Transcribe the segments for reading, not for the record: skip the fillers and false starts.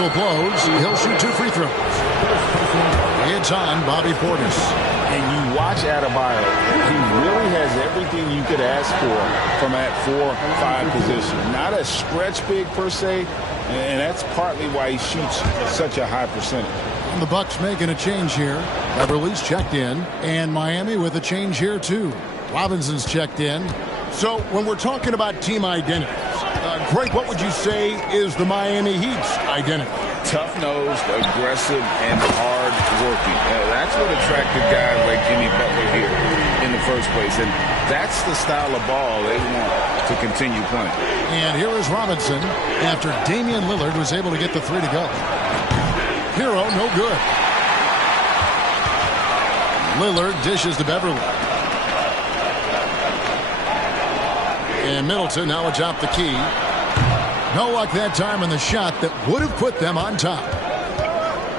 whistle blows. He'll shoot 2 free throws. It's on Bobby Portis. And you watch Adebayo. He really has everything you could ask for from that 4-5 position. Not a stretch big per se, and that's partly why he shoots such a high percentage. And the Bucks making a change here. Beverly's checked in, and Miami with a change here too. Robinson's checked in. So when we're talking about team identities, Greg, what would you say is the Miami Heat's identity? Tough-nosed, aggressive, and hard-working. That's what attracted guys like Jimmy Butler here in the first place. And that's the style of ball they want to continue playing. And here is Robinson after Damian Lillard was able to get the 3 to go. Hero, no good. Lillard dishes to Beverly. And Middleton now atop the key. No luck that time on the shot that would have put them on top.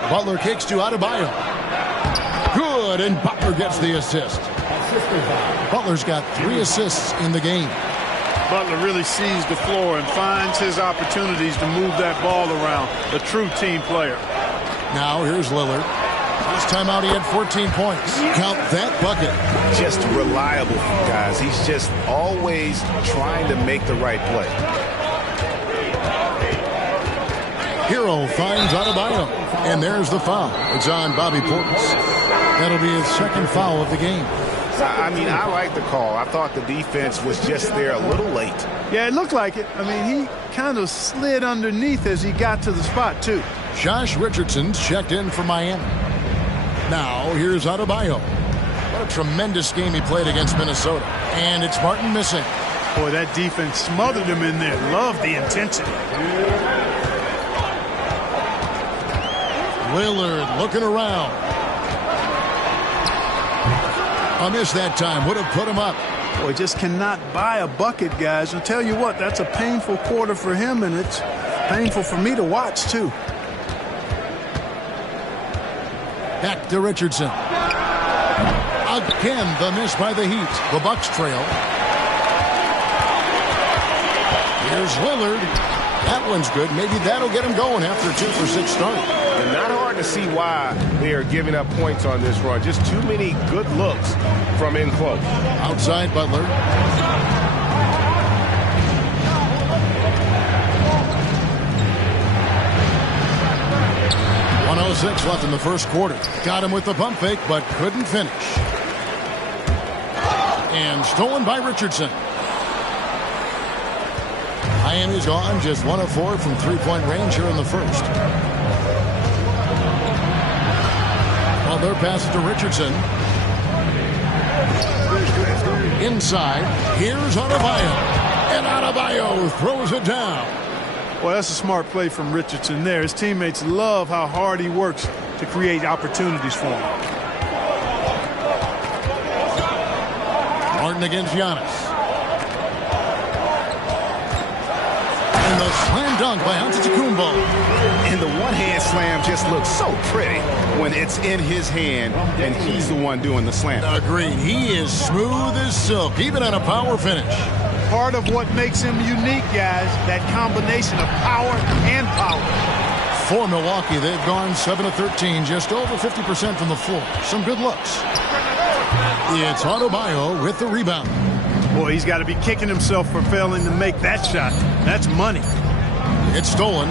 Butler kicks to Adebayo. Good, and Butler gets the assist. Butler's got 3 assists in the game. Butler really sees the floor and finds his opportunities to move that ball around. A true team player. Now here's Lillard. This time out he had 14 points. Count that bucket. Just reliable, guys. He's just always trying to make the right play. Hero finds Adebayo. And there's the foul. It's on Bobby Portis. That'll be his 2nd foul of the game. I mean, I like the call. I thought the defense was just there a little late. Yeah, it looked like it. I mean, he kind of slid underneath as he got to the spot, too. Josh Richardson's checked in for Miami. Now, here's Adebayo. What a tremendous game he played against Minnesota. And it's Martin missing. Boy, that defense smothered him in there. Love the intensity. Lillard looking around. A miss that time. Would have put him up. Boy, just cannot buy a bucket, guys. I'll tell you what, that's a painful quarter for him, and it's painful for me to watch, too. Back to Richardson. Again, the miss by the Heat. The Bucks trail. Here's Lillard. That one's good. Maybe that'll get him going after a 2-for-6 start. And not hard to see why they are giving up points on this run. Just too many good looks from in close. Outside Butler. 1:06 left in the first quarter. Got him with the pump fake, but couldn't finish. And stolen by Richardson. Miami's gone just 1 of 4 from 3-point range here in the first. Butler passes to Richardson. Inside, here's Adebayo. And Adebayo throws it down. Well, that's a smart play from Richardson there. His teammates love how hard he works to create opportunities for him. Martin against Giannis. And the slam dunk by Antetokounmpo. And the one-hand slam just looks so pretty when it's in his hand and he's the one doing the slam. Agreed. He is smooth as silk, even on a power finish. Part of what makes him unique, guys, that combination of power and power. For Milwaukee, they've gone 7 of 13, just over 50% from the floor. Some good looks. It's Adebayo with the rebound. Boy, he's got to be kicking himself for failing to make that shot. That's money. It's stolen.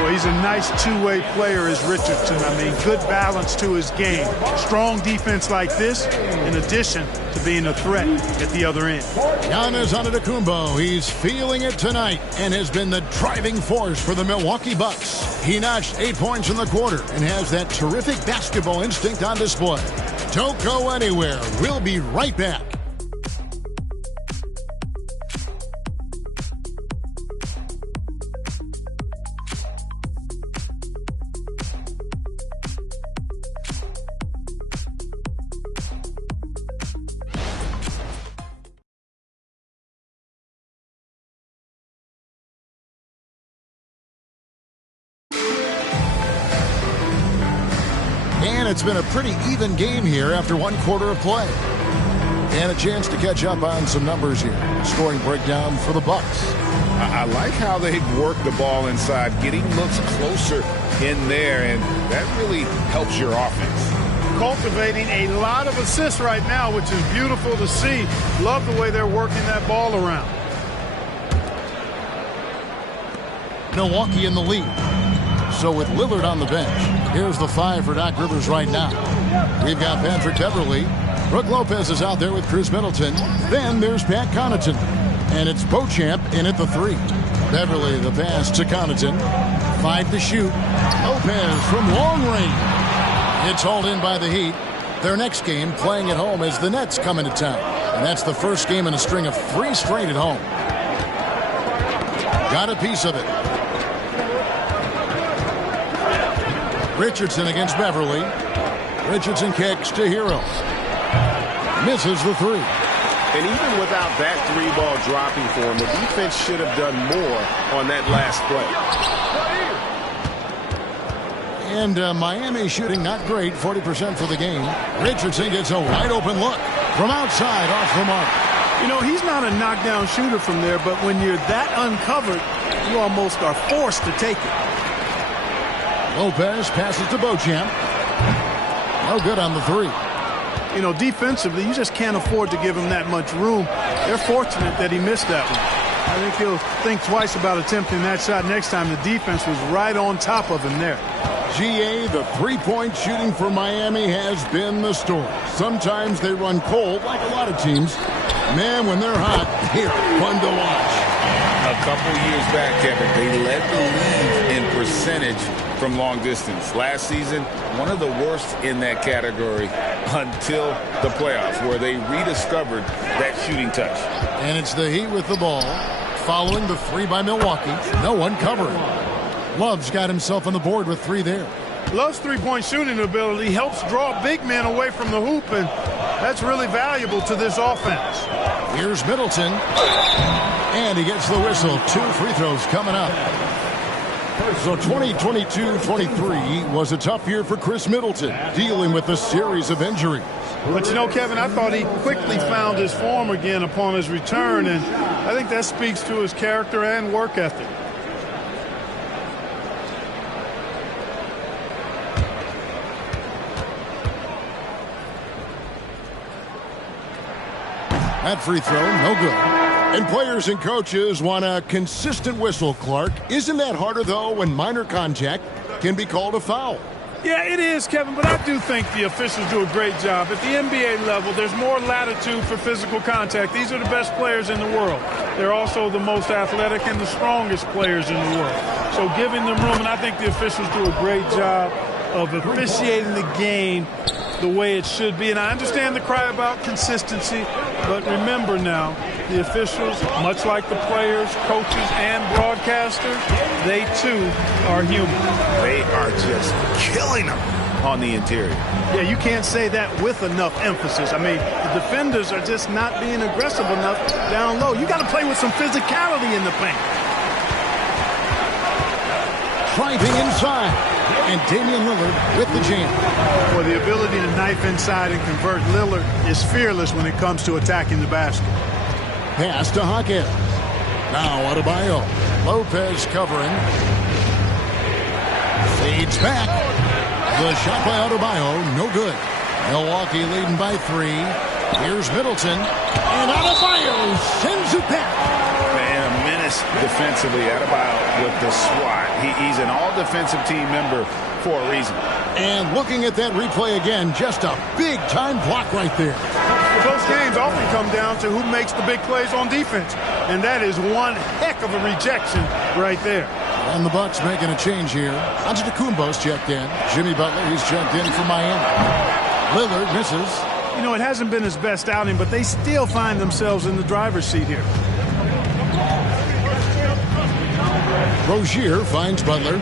Boy, he's a nice two-way player as Richardson. I mean, good balance to his game. Strong defense like this, in addition to being a threat at the other end. Giannis Antetokounmpo, he's feeling it tonight and has been the driving force for the Milwaukee Bucks. He notched 8 points in the quarter and has that terrific basketball instinct on display. Don't go anywhere. We'll be right back. And it's been a pretty even game here after 1 quarter of play. And a chance to catch up on some numbers here. scoring breakdown for the Bucks. I like how they've worked the ball inside, getting looks closer in there, and that really helps your offense. Cultivating a lot of assists right now, which is beautiful to see. Love the way they're working that ball around. Milwaukee in the lead. So with Lillard on the bench, here's the 5 for Doc Rivers right now. We've got Patrick Beverley. Brooke Lopez is out there with Chris Middleton. Then there's Pat Connaughton. And it's Beauchamp in at the 3. Beverley the pass to Connaughton. 5 to shoot. Lopez from long range. It's hauled in by the Heat. Their next game playing at home as the Nets come into town. And that's the first game in a string of 3 straight at home. Got a piece of it. Richardson against Beverley. Richardson kicks to Hero. Misses the 3. And even without that 3-ball dropping for him, the defense should have done more on that last play. And Miami shooting not great, 40% for the game. Richardson gets a wide open look from outside off the mark. You know, he's not a knockdown shooter from there, but when you're that uncovered, you almost are forced to take it. Lopez passes to Beauchamp. No good on the 3. You know, defensively, you just can't afford to give him that much room. They're fortunate that he missed that one. I think he'll think twice about attempting that shot next time. The defense was right on top of him there. GA, the 3-point shooting for Miami has been the story. Sometimes they run cold, like a lot of teams. Man, when they're hot, here, fun to watch. A couple years back, Kevin, they led the league in percentage from long distance. Last season, one of the worst in that category until the playoffs, where they rediscovered that shooting touch. And it's the Heat with the ball, following the 3 by Milwaukee. No one covering. Love's got himself on the board with 3 there. Love's 3-point shooting ability helps draw big men away from the hoop, and that's really valuable to this offense. Here's Middleton. And he gets the whistle. 2 free throws coming up. So 2022-23 was a tough year for Chris Middleton, dealing with a series of injuries. But you know, Kevin, I thought he quickly found his form again upon his return, and I think that speaks to his character and work ethic. That free throw, no good. And players and coaches want a consistent whistle, Clark. Isn't that harder, though, when minor contact can be called a foul? Yeah, it is, Kevin, but I do think the officials do a great job. At the NBA level, there's more latitude for physical contact. These are the best players in the world. They're also the most athletic and the strongest players in the world. So giving them room, and I think the officials do a great job of officiating the game the way it should be. And I understand the cry about consistency, but remember now, the officials, much like the players, coaches, and broadcasters, they too are human. They are just killing them on the interior. Yeah, you can't say that with enough emphasis. I mean, the defenders are just not being aggressive enough down low. You got to play with some physicality in the paint. Driving inside. And Damian Lillard with the jam. Well, the ability to knife inside and convert, Lillard is fearless when it comes to attacking the basket. Pass to Hawkins. Now Adebayo. Lopez covering. Fades back. The shot by Adebayo, no good. Milwaukee leading by 3. Here's Middleton. And Adebayo sends it back. Man, a menace defensively. Adebayo with the swat. He's an all-defensive team member for a reason. And looking at that replay again, just a big-time block right there. Close games often come down to who makes the big plays on defense. And that is one heck of a rejection right there. And the Bucks making a change here. Antetokounmpo's checked in. Jimmy Butler, he's checked in for Miami. Lillard misses. You know, it hasn't been his best outing, but they still find themselves in the driver's seat here. Rozier finds Butler.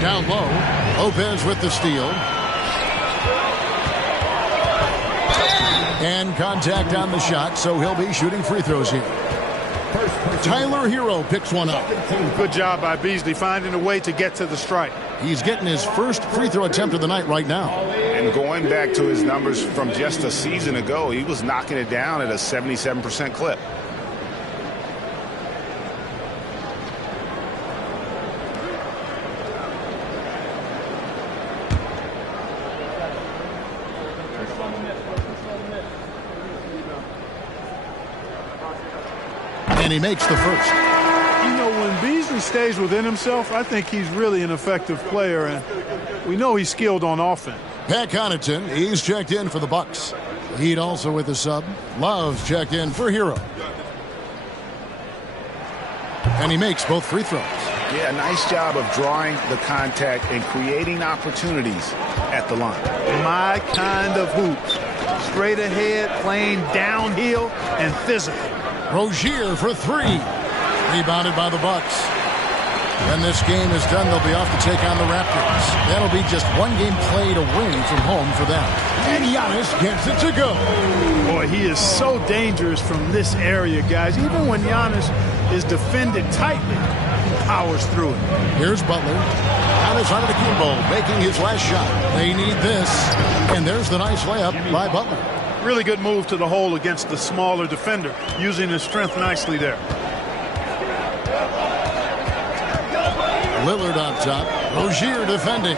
Down low. Lopez with the steal. And contact on the shot, so he'll be shooting free throws here. Tyler Hero picks one up. Good job by Beasley finding a way to get to the strike. He's getting his first free throw attempt of the night right now. And going back to his numbers from just a season ago, he was knocking it down at a 77% clip. And he makes the first. You know, when Beasley stays within himself, I think he's really an effective player, and we know he's skilled on offense. Pat Connaughton, he's checked in for the Bucks. Heat also with the sub. Love's checked in for Hero. And he makes both free throws. Yeah, nice job of drawing the contact and creating opportunities at the line. My kind of hoops. Straight ahead, playing downhill, and physical. Rozier for three. Rebounded by the Bucks. When this game is done, they'll be off to take on the Raptors. That'll be just one game played away from home for them. And Giannis gets it to go. Boy, he is so dangerous from this area, guys. Even when Giannis is defended tightly, he powers through it. Here's Butler. Giannis Antetokounmpo making his last shot. They need this. And there's the nice layup by Butler. Really good move to the hole against the smaller defender, using his strength nicely there. Lillard on top. Rozier defending.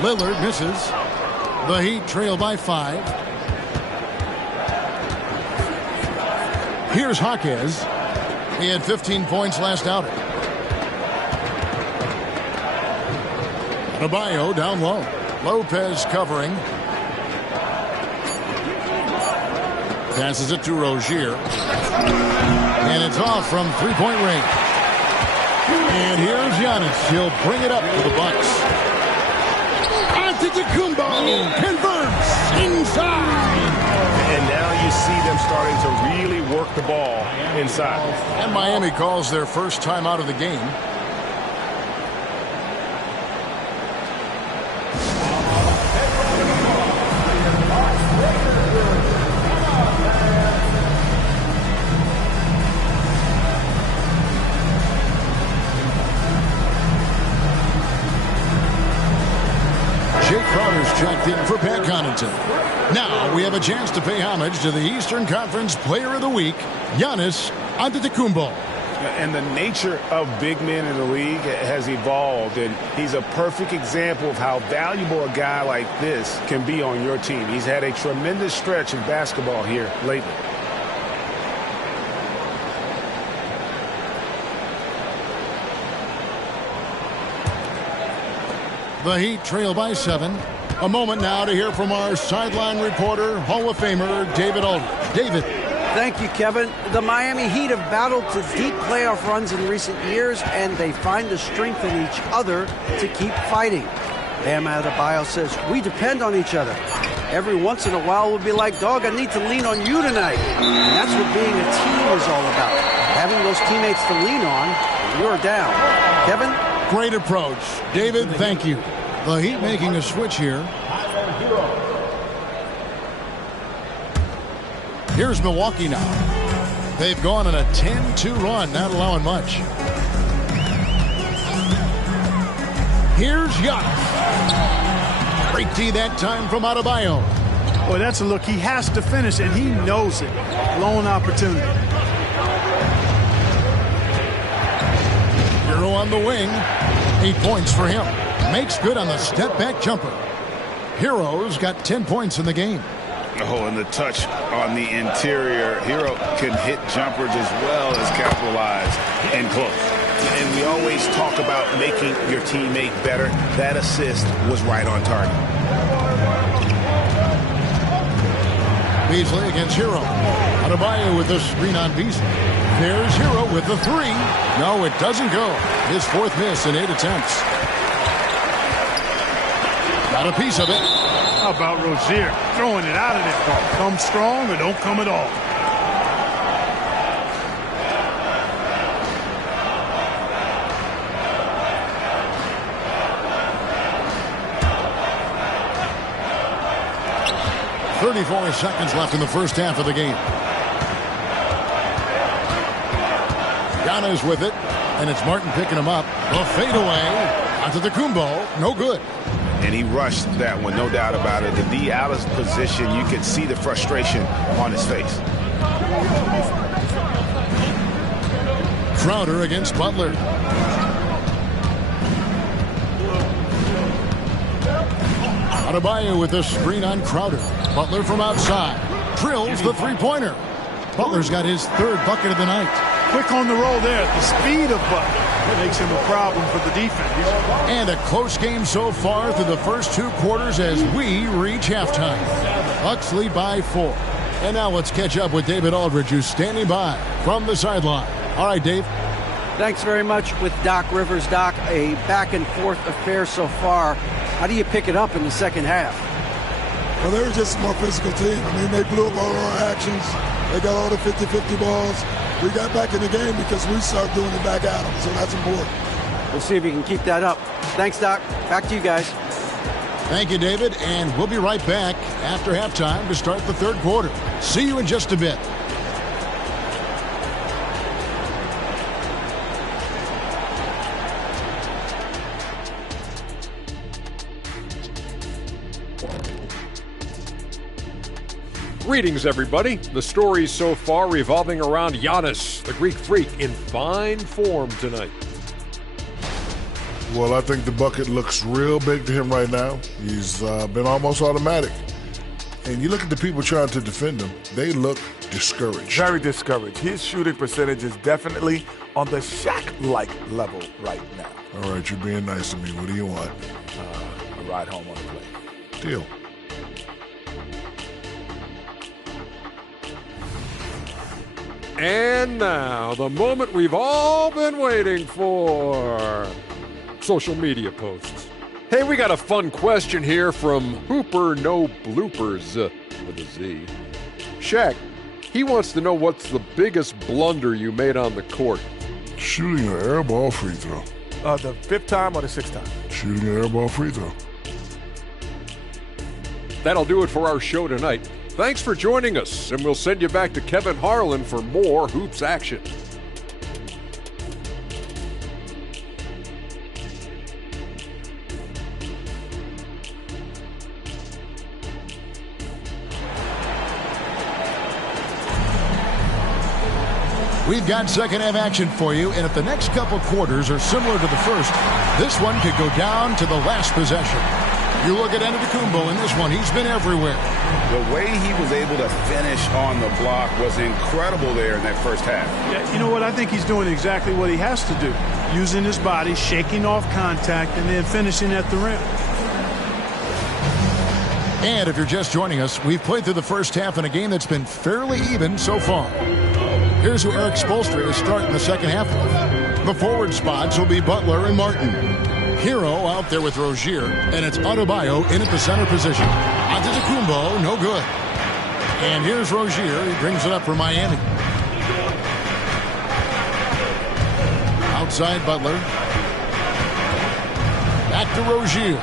Lillard misses. The Heat trail by 5. Here's Jaquez. He had 15 points last outing. Adebayo down low. Lopez covering. Passes it to Rozier. And it's off from three-point range. And here's Giannis. He'll bring it up for the Bucks. Antetokounmpo converts inside. And now you see them starting to really work the ball inside. And Miami calls their first time out of the game. Checked in for Pat Connaughton. Now we have a chance to pay homage to the Eastern Conference Player of the Week, Giannis Antetokounmpo. And the nature of big men in the league has evolved, and he's a perfect example of how valuable a guy like this can be on your team. He's had a tremendous stretch of basketball here lately. The Heat trail by 7. A moment now to hear from our sideline reporter, Hall of Famer David Aldridge. David. Thank you, Kevin. The Miami Heat have battled to deep playoff runs in recent years, and they find the strength in each other to keep fighting. Bam Adebayo says, we depend on each other. Every once in a while we'll be like, dog, I need to lean on you tonight. And that's what being a team is all about. Having those teammates to lean on when you're down. Kevin? Great approach. David, thank you. The Heat making a switch here. Here's Milwaukee now. They've gone on a 10-2 run, not allowing much. Here's Giannis. Great D that time from Adebayo. Boy, that's a look he has to finish, and he knows it. Lone opportunity. Hero on the wing. 8 points for him. Makes good on the step-back jumper. Hero's got 10 points in the game. Oh, and the touch on the interior. Hero can hit jumpers as well as capitalize in close. And we always talk about making your teammate better. That assist was right on target. Beasley against Hero. Adebayo with the screen on Beasley. There's Hero with the 3. No, it doesn't go. His 4th miss in 8 attempts. Got a piece of it. How about Rozier throwing it out of there? Come strong or don't come at all. .34 seconds left in the first half of the game. Giannis with it, and it's Martin picking him up. The fadeaway onto the Antetokounmpo, no good. and he rushed that one, no doubt about it. The D out of position, you could see the frustration on his face. Crowder against Butler. Adebayo with a screen on Crowder. Butler from outside. Drills the three-pointer. Butler's got his third bucket of the night. Quick on the roll there. The speed of Butler makes him a problem for the defense. And a close game so far through the first 2 quarters as we reach halftime. Bucks lead by 4. And now let's catch up with David Aldridge, who's standing by from the sideline. All right, Dave. Thanks very much with Doc Rivers. Doc, a back-and-forth affair so far. How do you pick it up in the second half? Well, they were just a more physical team. I mean, they blew up all our actions. They got all the 50-50 balls. We got back in the game because we started doing it back at them, so that's important. We'll see if you can keep that up. Thanks, Doc. Back to you guys. Thank you, David, and we'll be right back after halftime to start the third quarter. See you in just a bit. Greetings, everybody. The stories so far revolving around Giannis, the Greek freak, in fine form tonight. Well, I think the bucket looks real big to him right now. He's been almost automatic. And you look at the people trying to defend him, they look discouraged. Very discouraged. His shooting percentage is definitely on the Shaq-like level right now. All right, you're being nice to me. What do you want? A ride home on the plane. Deal. And now, the moment we've all been waiting for. Social media posts. Hey, we got a fun question here from Hooper No Bloopers with a Z. Shaq, he wants to know what's the biggest blunder you made on the court. Shooting an air ball free throw. The 5th time or the 6th time? Shooting an air ball free throw. That'll do it for our show tonight. Thanks for joining us, and we'll send you back to Kevin Harlan for more hoops action. We've got second half action for you, and if the next couple quarters are similar to the first, this one could go down to the last possession. You look at Antetokounmpo in this one, he's been everywhere. The way he was able to finish on the block was incredible there in that first half. Yeah, you know what? I think he's doing exactly what he has to do. Using his body, shaking off contact, and then finishing at the rim. And if you're just joining us, we've played through the first half in a game that's been fairly even so far. Here's who Eric Spoelstra is starting the second half with. The forward spots will be Butler and Martin. Hero out there with Rozier, and it's Adebayo in at the center position. Antetokounmpo, no good. And here's Rozier. He brings it up for Miami. Outside Butler. Back to Rozier.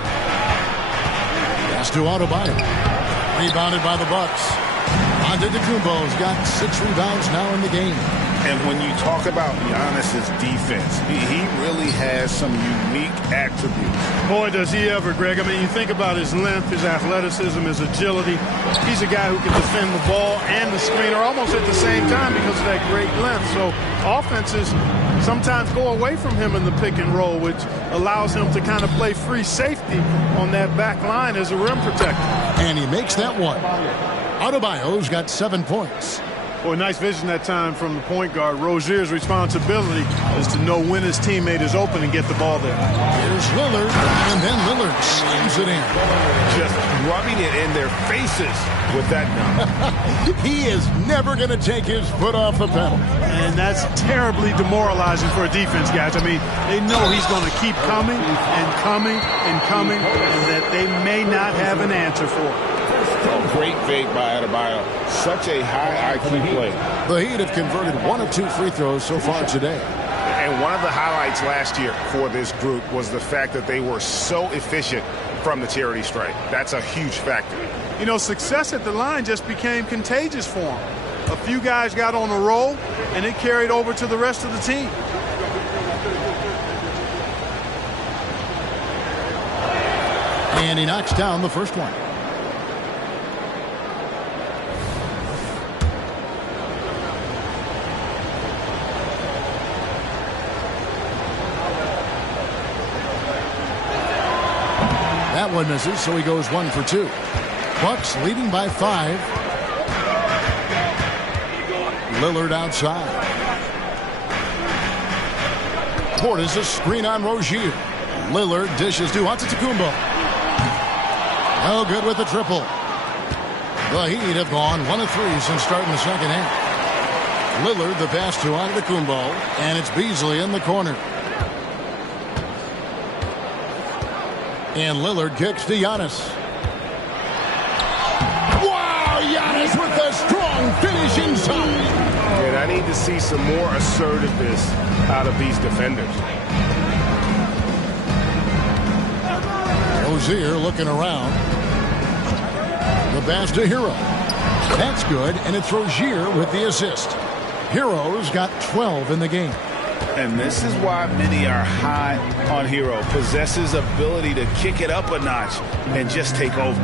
Pass to Adebayo. Rebounded by the Bucks. Antetokounmpo's got 6 rebounds now in the game. And when you talk about Giannis's defense, he really has some unique attributes. Boy, does he ever, Greg. I mean, you think about his length, his athleticism, his agility. He's a guy who can defend the ball and the screener almost at the same time because of that great length. So offenses sometimes go away from him in the pick and roll, which allows him to kind of play free safety on that back line as a rim protector. And he makes that one. Adebayo's got 7 points. Boy, nice vision that time from the point guard. Rozier's responsibility is to know when his teammate is open and get the ball there. Here's Lillard, and then Lillard slams it in. Just rubbing it in their faces with that gun. He is never going to take his foot off the pedal. And that's terribly demoralizing for a defense, guys. I mean, they know he's going to keep coming and coming and coming, and that they may not have an answer for it. A great fake by Adebayo. Such a high IQ play. The Heat have converted 1 of 2 free throws so far today. And one of the highlights last year for this group was the fact that they were so efficient from the charity stripe. That's a huge factor. You know, success at the line just became contagious for him. A few guys got on a roll, and it carried over to the rest of the team. And he knocks down the first one. That one misses, so he goes 1 for 2. Bucks leading by 5. Lillard outside. Portis a screen on Rozier. Lillard dishes to Antetokounmpo. No good with the triple. The Heat have gone 1 of 3 since starting the second half. Lillard the pass to Antetokounmpo, and it's Beasley in the corner. And Lillard kicks to Giannis. Wow, Giannis with a strong finish inside. And I need to see some more assertiveness out of these defenders. Rozier looking around. The pass to Hero. That's good, and it's Rozier with the assist. Hero's got 12 in the game. And this is why many are high on Hero. Possesses ability to kick it up a notch and just take over.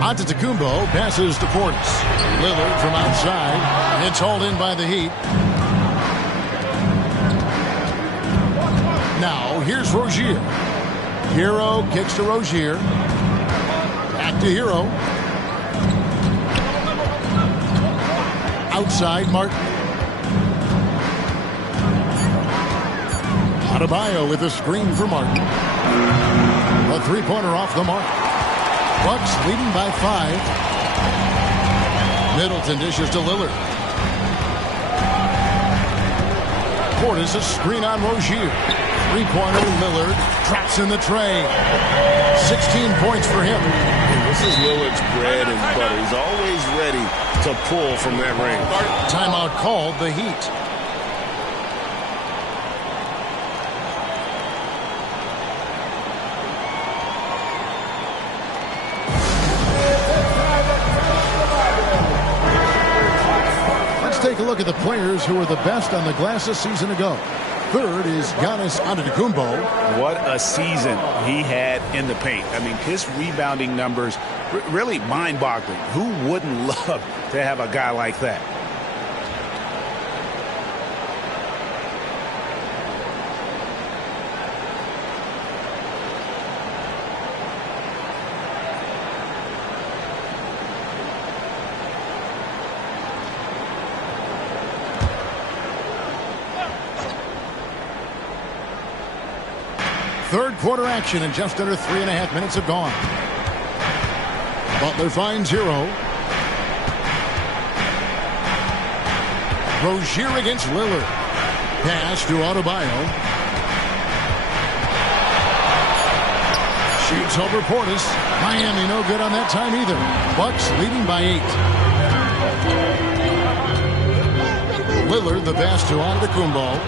Antetokounmpo passes to Portis. Lillard from outside. It's hauled in by the Heat. Now here's Rozier. Hero kicks to Rozier. Back to Hero. Outside Martin. Adebayo with a screen for Martin. A three-pointer off the mark. Bucks leading by 5. Middleton dishes to Lillard. Portis a screen on Rozier. Three-pointer Lillard traps in the tray. 16 points for him. And this is Lillard's bread and butter. He's always ready to pull from that range. Timeout called the Heat. Take a look at the players who were the best on the glass a season ago. Third is Giannis Antetokounmpo. What a season he had in the paint. I mean, his rebounding numbers really mind-boggling. Who wouldn't love to have a guy like that? Third quarter action, and just under 3.5 minutes have gone. Butler finds Hero. Rozier against Lillard. Pass to Adebayo. Shoots over Portis. Miami no good on that time either. Bucks leading by 8. Lillard the pass to Antetokounmpo.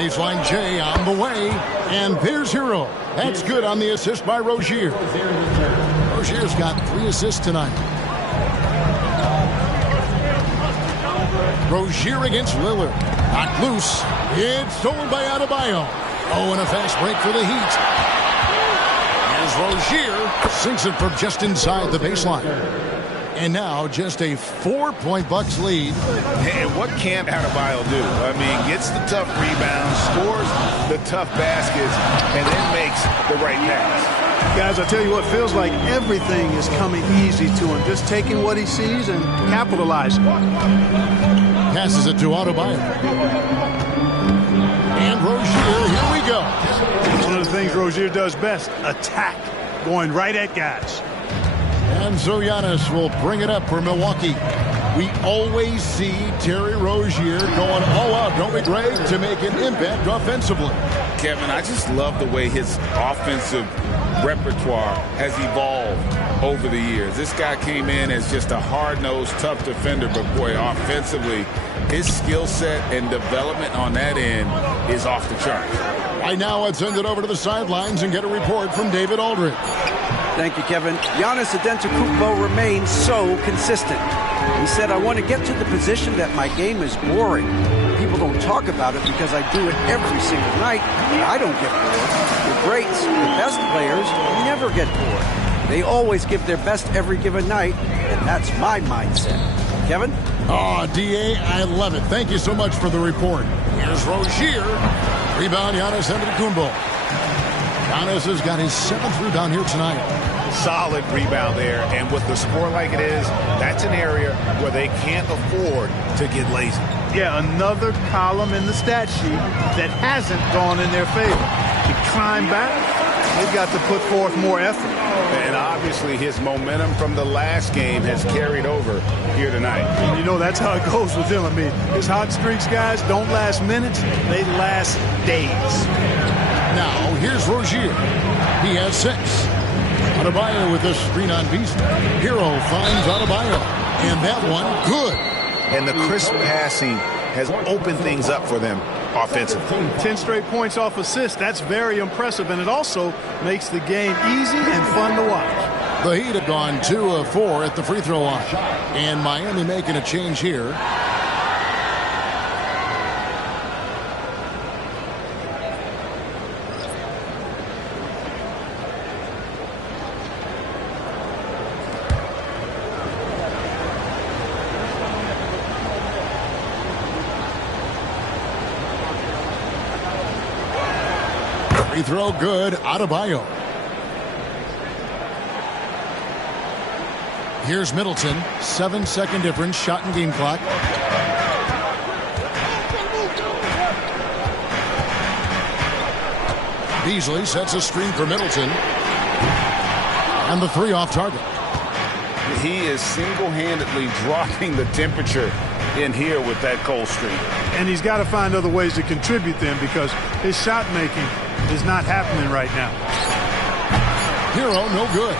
Baseline J on the way, and there's Hero. That's good on the assist by Rozier. Rozier's got 3 assists tonight. Rozier against Lillard. Knocked loose. It's stolen by Adebayo. Oh, and a fast break for the Heat. As Rozier sinks it from just inside the baseline. And now just a 4-point Bucks lead. And what can't Adebayo do? I mean, gets the tough rebounds, scores the tough baskets, and then makes the right pass. Guys, I tell you what, feels like everything is coming easy to him. Just taking what he sees and capitalizing. Passes it to Adebayo. And Rozier, here we go. One of the things Rozier does best, attack, going right at guys. And so Giannis will bring it up for Milwaukee. We always see Terry Rozier going all out, don't we, Greg, to make an impact offensively. Kevin, I just love the way his offensive repertoire has evolved over the years. This guy came in as just a hard-nosed, tough defender, but boy, offensively, his skill set and development on that end is off the charts. Right now, let's send it over to the sidelines and get a report from David Aldridge. Thank you, Kevin. Giannis Antetokounmpo remains so consistent. He said, I want to get to the position that my game is boring. People don't talk about it because I do it every single night, and I don't get bored. The greats, the best players, never get bored. They always give their best every given night, and that's my mindset. Kevin? Oh, D.A., I love it. Thank you so much for the report. Here's Rozier. Rebound, Giannis Antetokounmpo. Giannis has got his 7th rebound here tonight. Solid rebound there, and with the score like it is, that's an area where they can't afford to get lazy. Yeah, another column in the stat sheet that hasn't gone in their favor. To climb back, they've got to put forth more effort. And obviously his momentum from the last game has carried over here tonight. And you know, that's how it goes with him. I mean, his hot streaks, guys, don't last minutes. They last days. Now, here's Rozier. He has 6. Adebayo with the screen on Beasley. Hero finds Adebayo. And that one, good. And the crisp passing has opened things up for them offensively. 10 straight points off assists. That's very impressive, and it also makes the game easy and fun to watch. The Heat have gone 2 of 4 at the free throw line. And Miami making a change here. Free throw good, Adebayo. Here's Middleton, 7-second difference, shot and game clock. Beasley sets a screen for Middleton. And the 3 off target. He is single-handedly dropping the temperature in here with that cold streak. And he's got to find other ways to contribute them because his shot making is not happening right now. Hero, no good.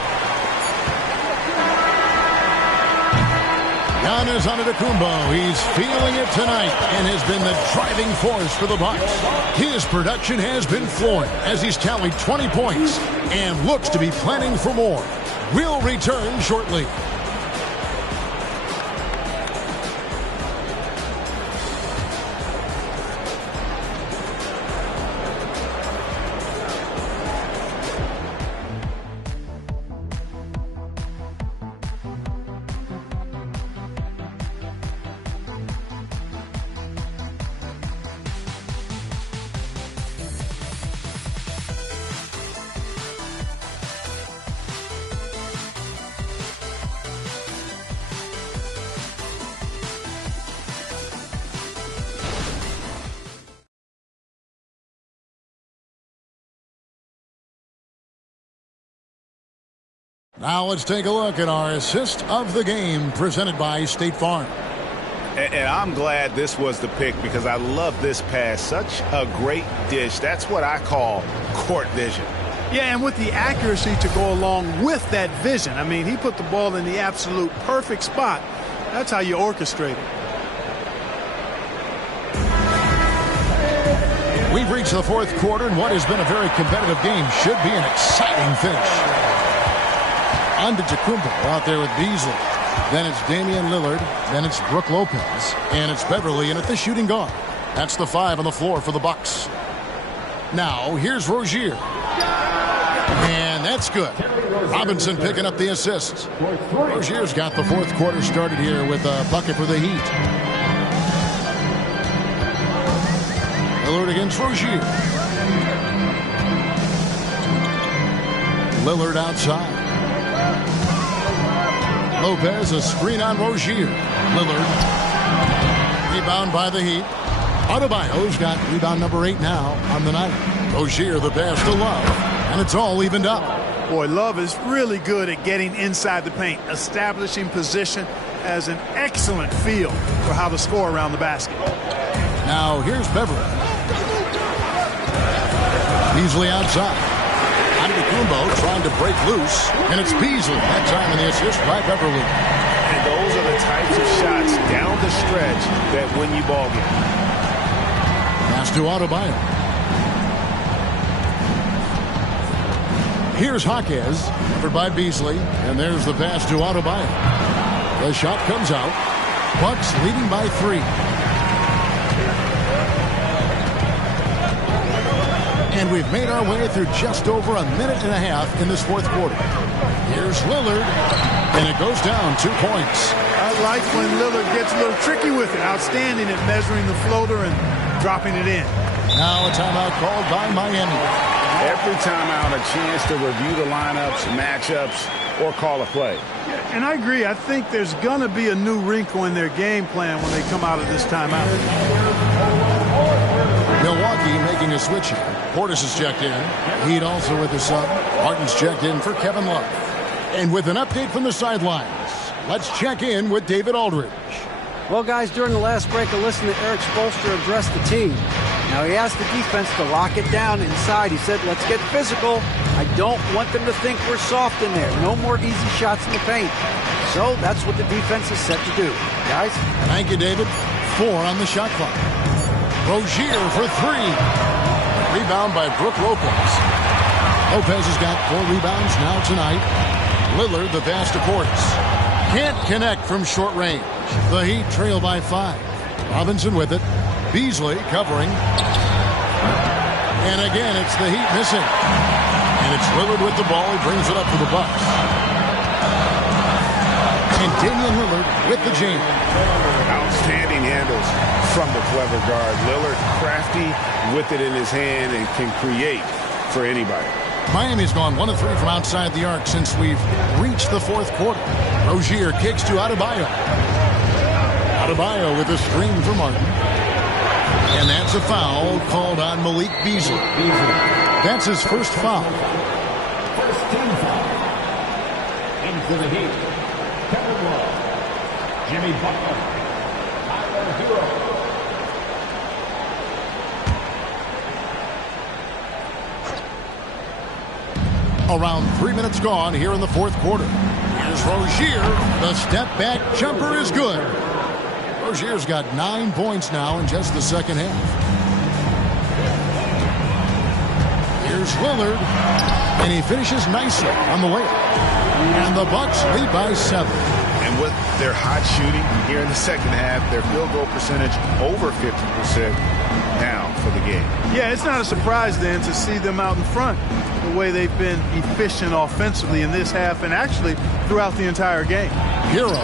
Giannis Antetokounmpo, he's feeling it tonight and has been the driving force for the Bucks. His production has been flowing as he's tallied 20 points and looks to be planning for more. We'll return shortly. Now let's take a look at our assist of the game presented by State Farm. And I'm glad this was the pick because I love this pass. Such a great dish. That's what I call court vision. Yeah, and with the accuracy to go along with that vision. I mean, he put the ball in the absolute perfect spot. That's how you orchestrate it. We've reached the 4th quarter, and what has been a very competitive game should be an exciting finish. Antetokounmpo out there with Beasley. Then it's Damian Lillard. Then it's Brook Lopez. And it's Beverly in at the shooting guard. That's the 5 on the floor for the Bucks. Now, here's Rozier. And that's good. Robinson picking up the assists. Rozier's got the 4th quarter started here with a bucket for the Heat. Lillard against Rozier. Lillard outside. Lopez, a screen on Rozier. Lillard. Rebound by the Heat. Adebayo's got rebound number 8 now on the night. Rozier the pass to Love. And it's all evened up. Boy, Love is really good at getting inside the paint. Establishing position, has an excellent feel for how to score around the basket. Now here's Beverly. Beasley outside. Antetokounmpo trying to break loose, and it's Beasley that time in the assist by Beverly. And those are the types of shots down the stretch that win you ball game. Pass to Adebayo. Here's Jaquez, covered by Beasley, and there's the pass to Adebayo. The shot comes out. Bucks leading by 3. And we've made our way through just over a minute and a half in this fourth quarter. Here's Lillard, and it goes down 2 points. I like when Lillard gets a little tricky with it. Outstanding at measuring the floater and dropping it in. Now a timeout called by Miami. Every timeout, a chance to review the lineups, matchups, or call a play. And I agree. I think there's going to be a new wrinkle in their game plan when they come out of this timeout. Milwaukee making a switch here. Portis is checked in. Heat also with his sub. Martin's checked in for Kevin Love. And with an update from the sidelines, let's check in with David Aldridge. Well, guys, during the last break, I listened to Eric Spoelstra address the team. Now, he asked the defense to lock it down inside. He said, let's get physical. I don't want them to think we're soft in there. No more easy shots in the paint. So that's what the defense is set to do. Guys? Thank you, David. 4 on the shot clock. Rozier for 3. Rebound by Brook Lopez. Lopez has got 4 rebounds now tonight. Lillard, the pass to Portis. Can't connect from short range. The Heat trail by 5. Robinson with it. Beasley covering. And again, it's the Heat missing. And it's Lillard with the ball. He brings it up for the Bucks. And Damian Lillard with the jam. Outstanding handles from the clever guard. Lillard crafty with it in his hand and can create for anybody. Miami's gone 1 of 3 from outside the arc since we've reached the fourth quarter. Rozier kicks to Adebayo. Adebayo with a screen for Martin. And that's a foul called on Malik Beasley. That's his first foul. First team foul. In for the Heat, Kevin Love, Jimmy Butler, Tyler Hero. Around 3 minutes gone here in the fourth quarter. Here's Rozier. The step-back jumper is good. Rozier's got 9 points now in just the second half. Here's Lillard. And he finishes nicely on the way. And the Bucks lead by 7. And with their hot shooting here in the second half, their field goal percentage over 50% now for the game. Yeah, it's not a surprise then to see them out in front the way they've been efficient offensively in this half and actually throughout the entire game. Hero.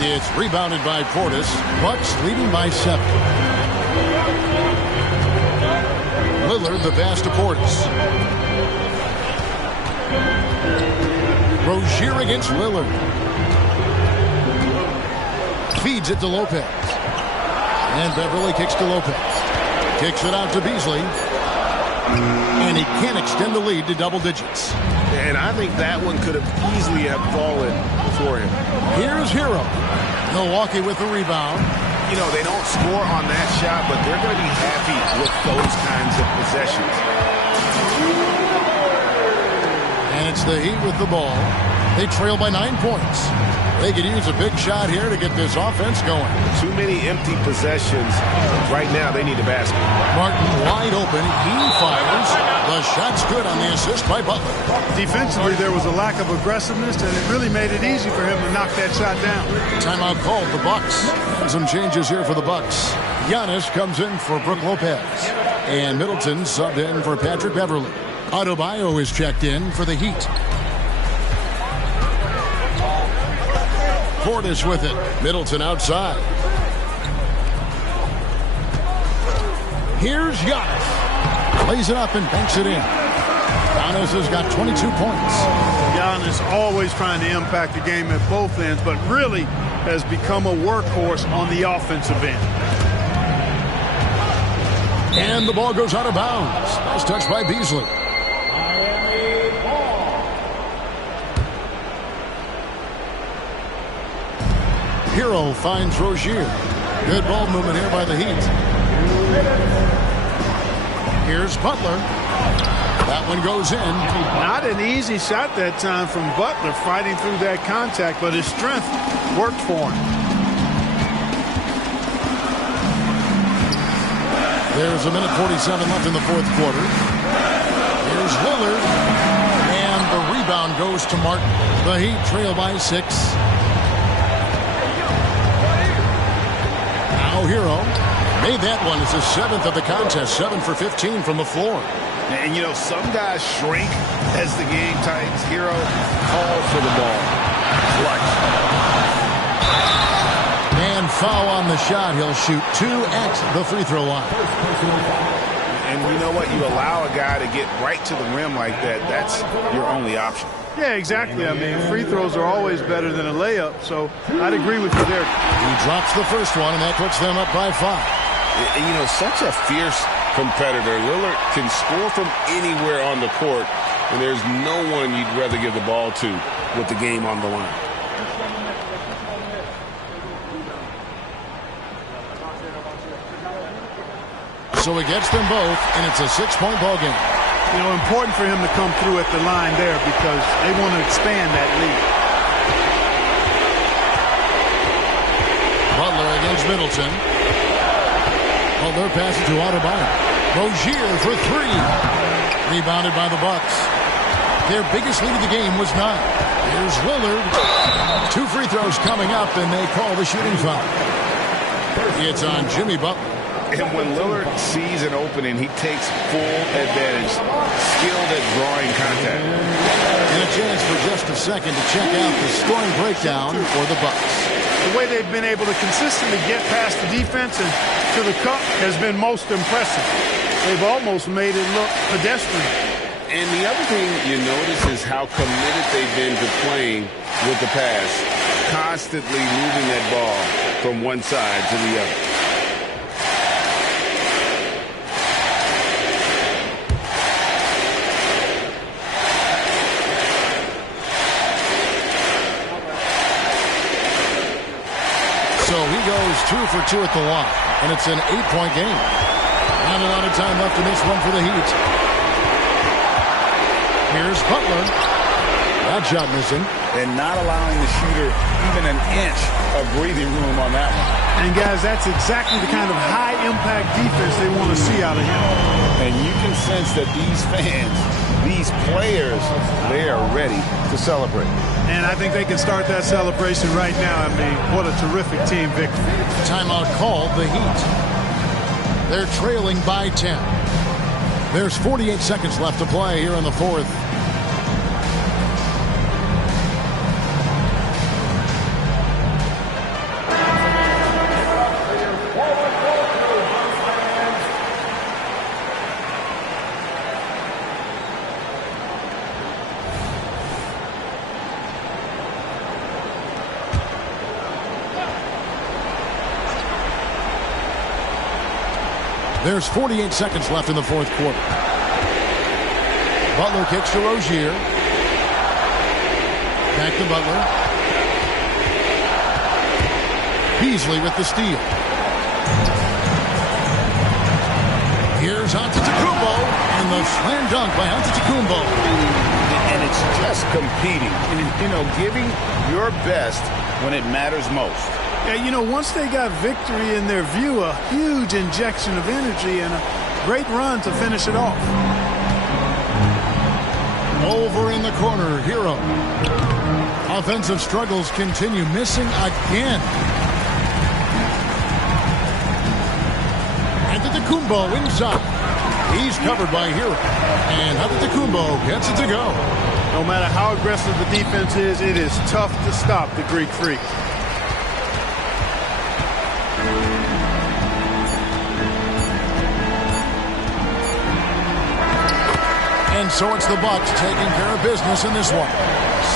It's rebounded by Portis. Bucks leading by 7. Lillard the pass to Portis. Rozier against Lillard. Feeds it to Lopez. And Beverly kicks to Lopez. Kicks it out to Beasley. And he can't extend the lead to double digits. And I think that one could have easily have fallen for him. Here's Hero. Milwaukee with the rebound. You know, they don't score on that shot, but they're going to be happy with those kinds of possessions. And it's the Heat with the ball. They trail by 9 points. They could use a big shot here to get this offense going. Too many empty possessions. Right now, they need a basket. Martin wide open. He fires. The shot's good on the assist by Butler. Defensively, there was a lack of aggressiveness, and it really made it easy for him to knock that shot down. Timeout called the Bucks. And some changes here for the Bucks. Giannis comes in for Brook Lopez. And Middleton subbed in for Patrick Beverly. Adebayo is checked in for the Heat. Portis with it. Middleton outside. Here's Giannis. Lays it up and banks it in. Giannis has got 22 points. Giannis always trying to impact the game at both ends, but really has become a workhorse on the offensive end. And the ball goes out of bounds. Nice touch by Beasley. Hero finds Rozier. Good ball movement here by the Heat. Here's Butler. That one goes in. Not an easy shot that time from Butler, fighting through that contact, but his strength worked for him. There's a minute 47 left in the fourth quarter. Here's Lillard. And the rebound goes to Martin. The Heat trail by 6. Hero Made that one as his 7th of the contest, 7 for 15 from the floor. And, you know, some guys shrink as the game tightens. Hero calls for the ball. Clutch. And foul on the shot. He'll shoot 2 at the free throw line. And you know what? You allow a guy to get right to the rim like that. That's your only option. Yeah, exactly. I mean, free throws are always better than a layup, so I'd agree with you there. He drops the first one, and that puts them up by 5. And, you know, such a fierce competitor. Lillard can score from anywhere on the court, and there's no one you'd rather give the ball to with the game on the line. So he gets them both, and it's a 6-point ball game. You know, important for him to come through at the line there because they want to expand that lead. Butler against Middleton. Butler passes to Adebayo. Rozier for 3. Rebounded by the Bucks. Their biggest lead of the game was 9. Here's Lillard. 2 free throws coming up, and they call the shooting foul. It's on Jimmy Butler. And when Lillard sees an opening, he takes full advantage. Skilled at drawing contact. And a chance for just a second to check out the scoring breakdown for the Bucks. The way they've been able to consistently get past the defense and to the cup has been most impressive. They've almost made it look pedestrian. And the other thing you notice is how committed they've been to playing with the pass. Constantly moving that ball from one side to the other. So he goes 2 for 2 at the line, and it's an 8-point game. Not a lot of time left in this one for the Heat. Here's Butler. That shot missing. And not allowing the shooter even an inch of breathing room on that one. And, guys, that's exactly the kind of high-impact defense they want to see out of him. And you can sense that these fans, these players, they are ready to celebrate. And I think they can start that celebration right now. I mean, what a terrific team victory. Timeout called the Heat. They're trailing by 10. There's 48 seconds left to play here in the fourth. There's 48 seconds left in the fourth quarter. Butler kicks to Rozier. Back to Butler. Beasley with the steal. Here's Antetokounmpo, and the slam dunk by Antetokounmpo. And it's just competing. And, you know, giving your best when it matters most. Yeah, you know, once they got victory in their view, a huge injection of energy and a great run to finish it off. Over in the corner, Hero. Offensive struggles continue, missing again. Antetokounmpo inside. He's covered by Hero. And Antetokounmpo gets it to go. No matter how aggressive the defense is, it is tough to stop the Greek Freak. And so it's the Bucks taking care of business in this one.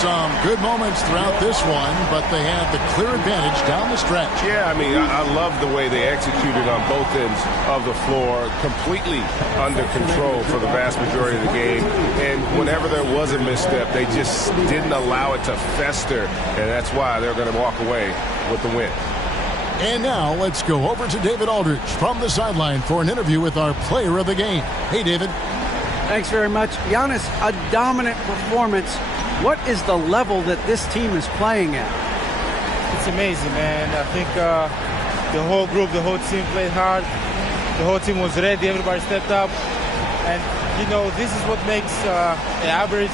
Some good moments throughout this one, but they had the clear advantage down the stretch. Yeah, I mean, I love the way they executed on both ends of the floor, completely under control for the vast majority of the game. And whenever there was a misstep, they just didn't allow it to fester, and that's why they're going to walk away with the win. And now let's go over to David Aldridge from the sideline for an interview with our player of the game. Hey, David. Thanks very much. Giannis, a dominant performance. What is the level that this team is playing at? It's amazing, man. I think the whole group, the whole team played hard. The whole team was ready. Everybody stepped up. And, you know, this is what makes an average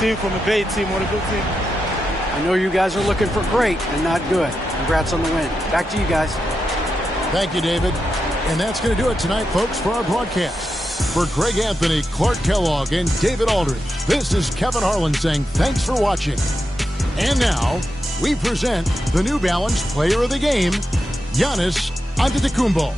team from a great team or a good team. I know you guys are looking for great and not good. Congrats on the win. Back to you guys. Thank you, David. And that's going to do it tonight, folks, for our broadcast. For Greg Anthony, Clark Kellogg, and David Aldridge, this is Kevin Harlan saying thanks for watching. And now, we present the New Balance Player of the Game, Giannis Antetokounmpo.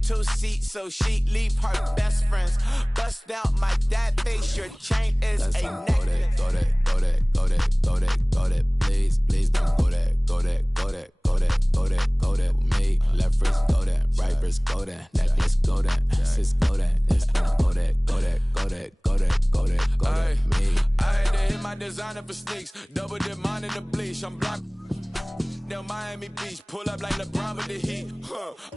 Two seats so she leave her best friends. Bust out my dad face, your chain is a necklace. Go that, go that, go that, go that, go that, please, please don't go that, go that, go that, go that, go that, go that with me. Left wrist go that, right wrist go that, necklace go that, sis go that, this go that, go that, go that, go that, go that, go that with me. I had to hit my designer for sneaks, double dip mine in the bleach. I'm blocked. Now Miami Beach, pull up like LeBron with the heat.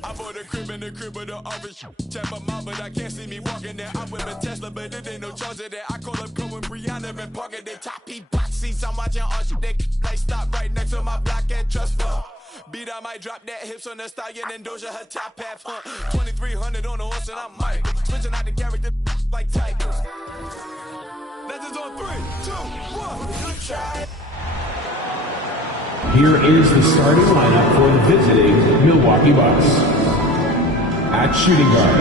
I bought a crib in the crib with the office. Check my mom, but I can't see me walking there. I'm with a Tesla, but it ain't no charger there. I call up Cohen, Brianna, and parking their top P box seats. I'm watching all they like stop right next to my block at Trust Fund. Beat, I might drop that hips on the stallion and Doja her top half. 2300 on the horse and I'm Mike. Switching out the character like Tigers. Legends on 3, 2, 1. Good try. Here is the starting lineup for the visiting Milwaukee Bucks. At shooting guard,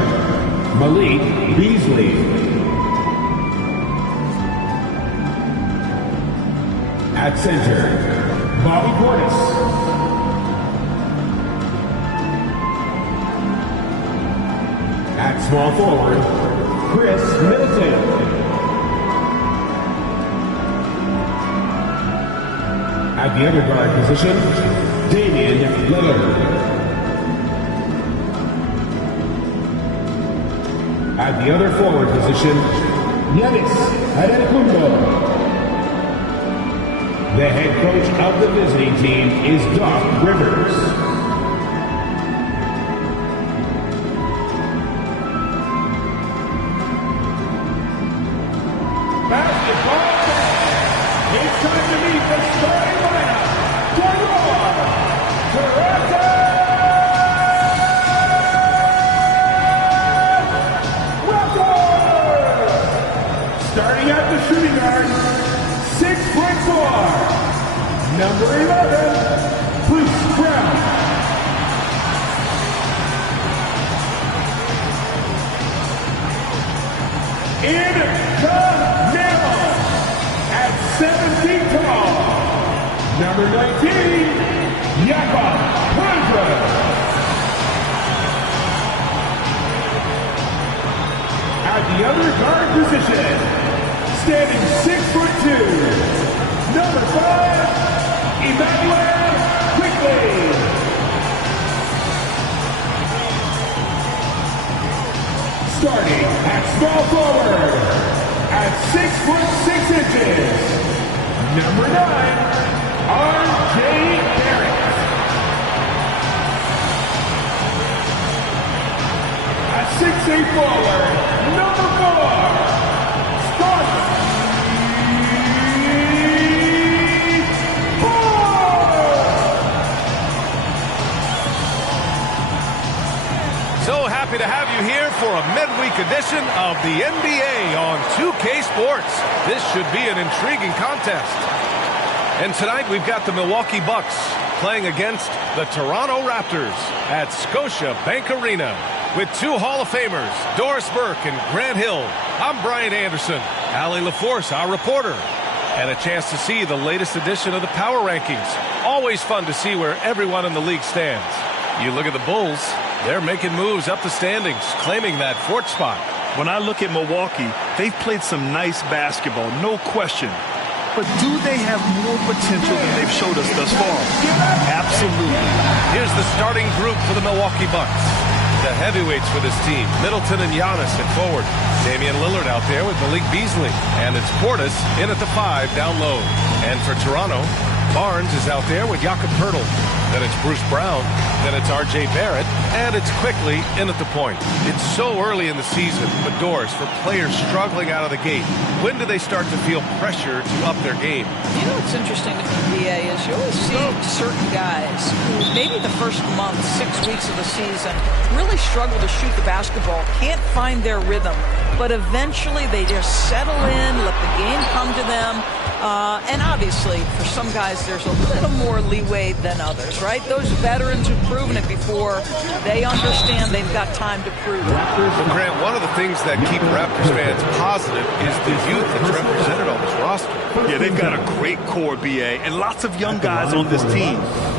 Malik Beasley. At center, Bobby Portis. At small forward, Chris Middleton. At the other guard position, Damian Lillard. At the other forward position, Giannis Antetokounmpo. The head coach of the visiting team is Doc Rivers. Basketball fans, it's time to meet the starting lineup for your Toronto Raptors! Starting at the shooting guard, 6'4", number 11, Bruce Brown. In the middle, at 7 feet tall, number 19, Jakob Poeltl. At the other guard position, standing 6'2", number 5, Emmanuel Quickley. Starting at small forward, at 6'6", number 9, R.J. Barrett. At 6'8" forward, number 4, Steve So happy to have you here for a midweek edition of the NBA on 2K Sports. This should be an intriguing contest. And tonight we've got the Milwaukee Bucks playing against the Toronto Raptors at Scotia Bank Arena with two Hall of Famers, Doris Burke and Grant Hill. I'm Brian Anderson, Allie LaForce, our reporter, and a chance to see the latest edition of the Power Rankings. Always fun to see where everyone in the league stands. You look at the Bulls, they're making moves up the standings, claiming that fourth spot. When I look at Milwaukee, they've played some nice basketball, no question. But do they have more potential than they've showed us thus far? Absolutely. Here's the starting group for the Milwaukee Bucks. The heavyweights for this team, Middleton and Giannis at forward. Damian Lillard out there with Malik Beasley. And it's Portis in at the 5 down low. And for Toronto, Barnes is out there with Jakob Poeltl. then it's Bruce Brown, then it's R.J. Barrett, and it's quickly in at the point. It's so early in the season, but Doris, for players struggling out of the gate, when do they start to feel pressure to up their game? You know what's interesting with the NBA is you always see certain guys who maybe the first month, 6 weeks of the season, really struggle to shoot the basketball, can't find their rhythm, but eventually they just settle in, let the game come to them. And obviously, for some guys, there's a little more leeway than others, right? Those veterans who've proven it before, they understand they've got time to prove it. Well, Grant, one of the things that keep Raptors fans positive is the youth that's represented on this roster. Yeah, they've got a great core, BA, and lots of young guys on this team.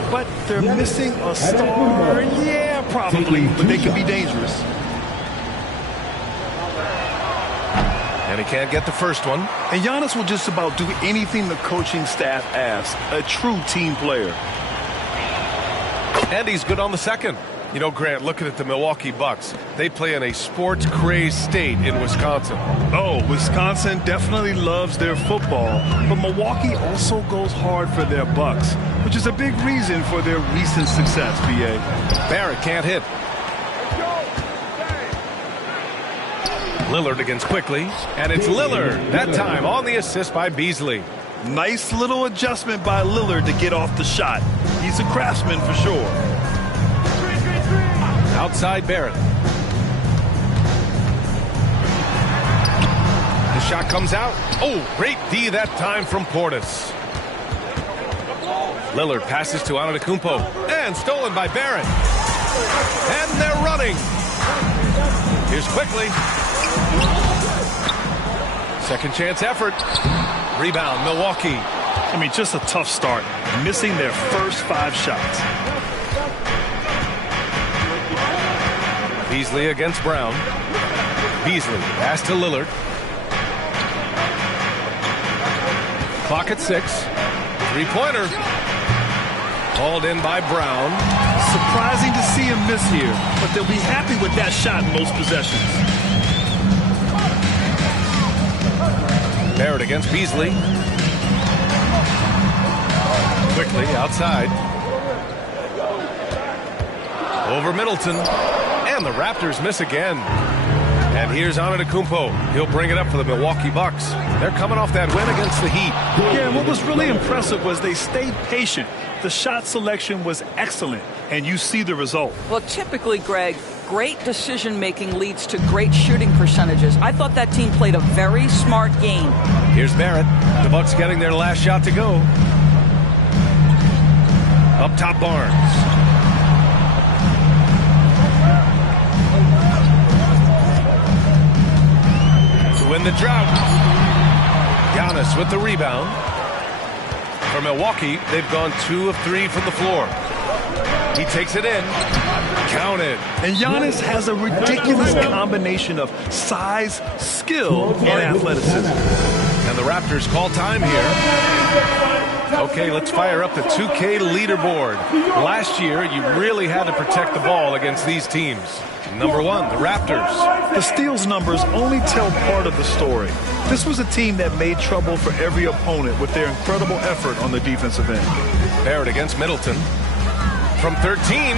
But they're missing a star. Yeah, probably, but they can be dangerous. And he can't get the first one. And Giannis will just about do anything the coaching staff asks. A true team player. And he's good on the second. You know, Grant, looking at the Milwaukee Bucks, they play in a sports-crazed state in Wisconsin. Oh, Wisconsin definitely loves their football, but Milwaukee also goes hard for their Bucks, which is a big reason for their recent success, BA. Barrett can't hit. Lillard against Quickly, and it's Lillard, that time on the assist by Beasley. Nice little adjustment by Lillard to get off the shot. He's a craftsman for sure. Outside Barrett. The shot comes out. Oh, great D that time from Portis. Lillard passes to Antetokounmpo, and stolen by Barrett. And they're running. Here's Quickly. Second chance effort. Rebound, Milwaukee. I mean, just a tough start. Missing their first 5 shots. Beasley against Brown. Beasley pass to Lillard. Clock at 6. Three-pointer. Hauled in by Brown. Surprising to see him miss here, but they'll be happy with that shot in most possessions. Barrett against Beasley. Quickly outside. Over Middleton. And the Raptors miss again. And here's Antetokounmpo. He'll bring it up for the Milwaukee Bucks. They're coming off that win against the Heat. Yeah, and what was really impressive was they stayed patient. The shot selection was excellent, and you see the result. Well, typically, Greg, great decision-making leads to great shooting percentages. I thought that team played a very smart game. Here's Barrett. The Bucks getting their last shot to go. Up top, Barnes. To win the drought. Giannis with the rebound. For Milwaukee, they've gone 2 of 3 from the floor. He takes it in. Counted. And Giannis has a ridiculous combination of size, skill, and athleticism. And the Raptors call time here. Okay, let's fire up the 2K leaderboard. Last year, you really had to protect the ball against these teams. Number 1, the Raptors. The steals numbers only tell part of the story. This was a team that made trouble for every opponent with their incredible effort on the defensive end. Barrett against Middleton. From 13.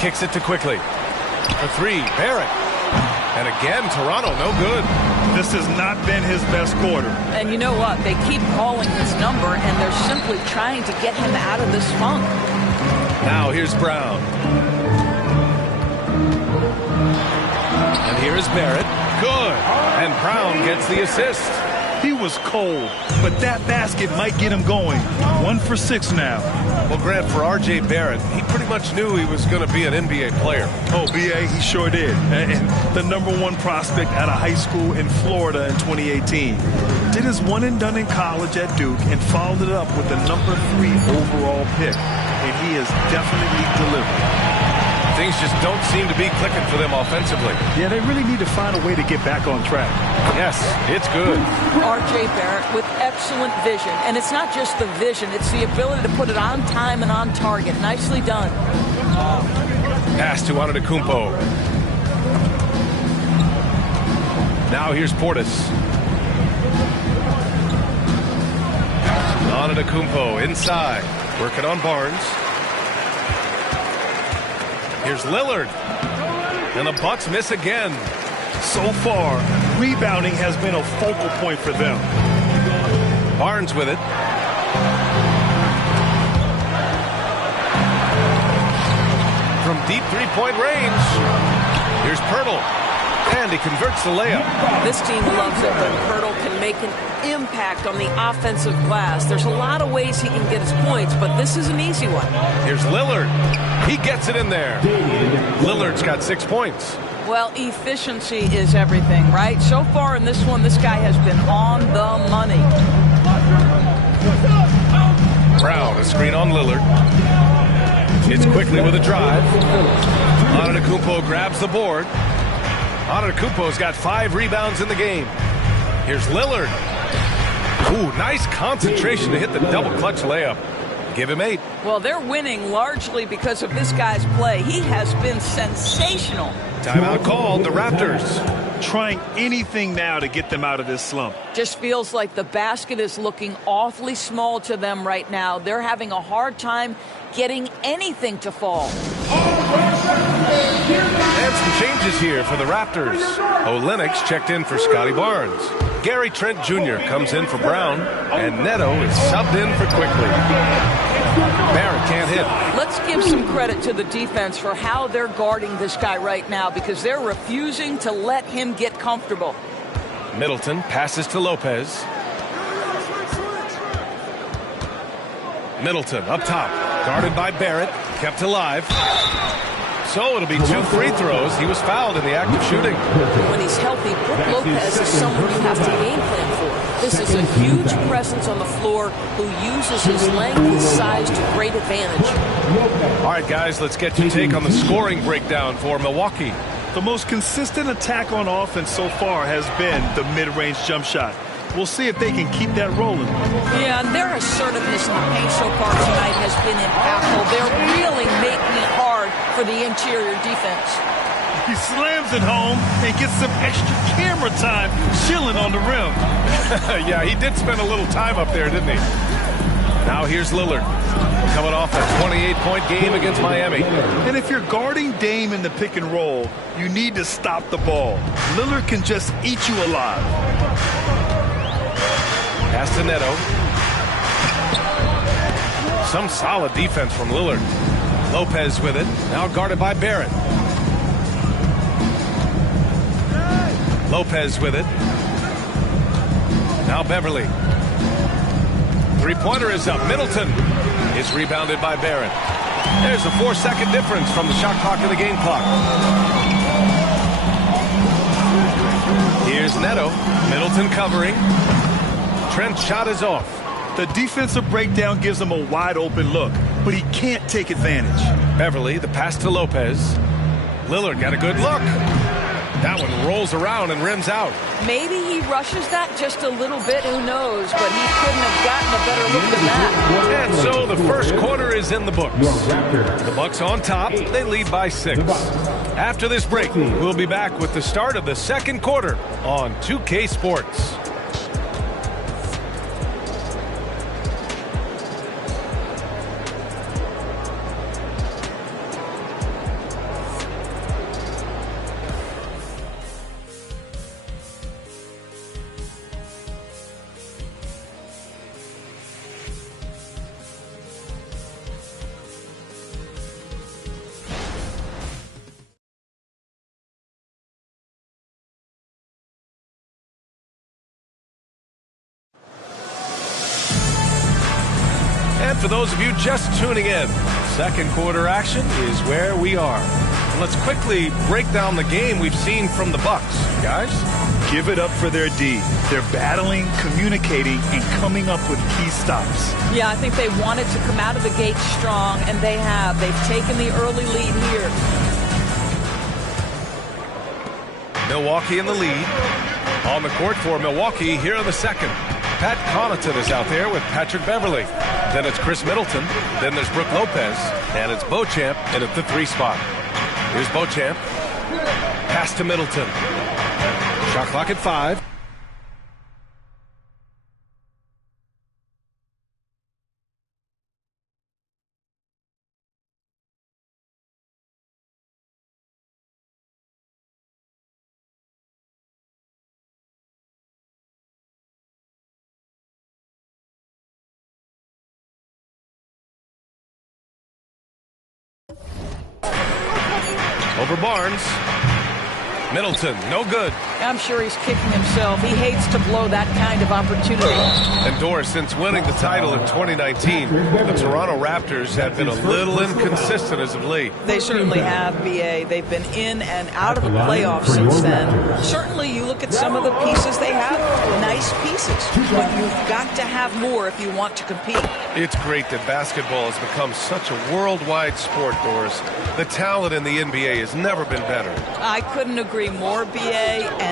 Kicks it to Quickly. For 3, Barrett. And again, Toronto, no good. This has not been his best quarter. And you know what? They keep calling his number, and they're simply trying to get him out of this funk. Now here's Brown. And here is Barrett. Good. And Brown gets the assist. He was cold, but that basket might get him going. 1 for 6 now. Well, Grant, for R.J. Barrett, he pretty much knew he was going to be an NBA player. Oh, B.A., he sure did. And the number 1 prospect out of high school in Florida in 2018. Did his one and done in college at Duke and followed it up with the number 3 overall pick. And he has definitely delivered. Things just don't seem to be clicking for them offensively. Yeah, they really need to find a way to get back on track. Yes, it's good. R.J. Barrett with excellent vision. And it's not just the vision, it's the ability to put it on time and on target. Nicely done. Pass to Antetokounmpo. Now here's Portis. Antetokounmpo inside. Working on Barnes. Here's Lillard. And the Bucks miss again. So far, rebounding has been a focal point for them. Barnes with it. From deep three-point range. Here's Pirtle. And he converts the layup. This team loves it when Pirtle can make an impact on the offensive glass. There's a lot of ways he can get his points, but this is an easy one. Here's Lillard. He gets it in there. Lillard's got 6 points. Well, efficiency is everything, right? So far in this one, this guy has been on the money. Brown, a screen on Lillard. It's quickly with a drive. Antetokounmpo grabs the board. Antetokounmpo's got 5 rebounds in the game. Here's Lillard. Ooh, nice concentration to hit the double clutch layup. Give him 8. Well, they're winning largely because of this guy's play. He has been sensational. Timeout called, the Raptors. Trying anything now to get them out of this slump. Just feels like the basket is looking awfully small to them right now. They're having a hard time getting anything to fall. And some changes here for the Raptors. Olenix checked in for Scotty Barnes. Gary Trent Jr. comes in for Brown. And Neto is subbed in for Quickly. Barrett can't hit. Let's give some credit to the defense for how they're guarding this guy right now because they're refusing to let him get comfortable. Middleton passes to Lopez. Middleton up top, guarded by Barrett, kept alive. So it'll be 2 free throws. He was fouled in the act of shooting. When he's healthy, Brook Lopez is someone you have to game plan for. This is a huge presence on the floor who uses his length and size to great advantage. All right, guys, let's get your take on the scoring breakdown for Milwaukee. The most consistent attack on offense so far has been the mid-range jump shot. We'll see if they can keep that rolling. Yeah, and their assertiveness in the paint so far tonight has been impactful. They're really making it hard for the interior defense. He slams it home and gets some extra camera time chilling on the rim. Yeah, he did spend a little time up there, didn't he? Now here's Lillard, coming off a 28-point game against Miami. And if you're guarding Dame in the pick and roll, you need to stop the ball. Lillard can just eat you alive. Pass to Neto. Some solid defense from Lillard. Lopez with it, now guarded by Barrett. Lopez with it. Now Beverly. Three-pointer is up. Middleton is rebounded by Barrett. There's a 4-second difference from the shot clock to the game clock. Here's Neto. Middleton covering. Trent's shot is off. The defensive breakdown gives him a wide-open look, but he can't take advantage. Beverly, the pass to Lopez. Lillard got a good look. That one rolls around and rims out. Maybe he rushes that just a little bit, who knows, but he couldn't have gotten a better look than that. And so the first quarter is in the books. The Bucks on top, they lead by 6. After this break, we'll be back with the start of the second quarter on 2K Sports. And for those of you just tuning in, second quarter action is where we are. And let's quickly break down the game we've seen from the Bucks. Guys? Give it up for their D. They're battling, communicating, and coming up with key stops. Yeah, I think they wanted to come out of the gate strong, and they have. They've taken the early lead here. Milwaukee in the lead. On the court for Milwaukee here in the second. Pat Connaughton is out there with Patrick Beverly. Then it's Chris Middleton. Then there's Brook Lopez. And it's Beauchamp in at the 3 spot. Here's Beauchamp. Pass to Middleton. Shot clock at 5. Over Barnes. Middleton, no good. I'm sure he's kicking himself. He hates to blow that kind of opportunity. And Doris, since winning the title in 2019, the Toronto Raptors have been a little inconsistent as of late. They certainly have, BA. They've been in and out of the playoffs since then. Certainly, you look at some of the pieces they have, nice pieces. But you've got to have more if you want to compete. It's great that basketball has become such a worldwide sport, Doris. The talent in the NBA has never been better. I couldn't agree more, BA, and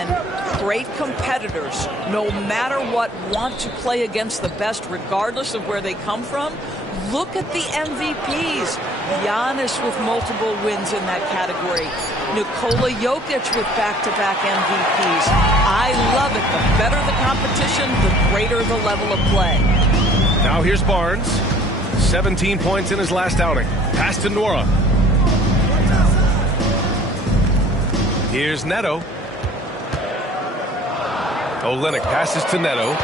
great competitors, no matter what, want to play against the best regardless of where they come from. Look at the MVPs. Giannis with multiple wins in that category. Nikola Jokic with back-to-back MVPs. I love it. The better the competition, the greater the level of play. Now here's Barnes. 17 points in his last outing. Pass to Nora. Here's Neto. Olynyk passes to Neto.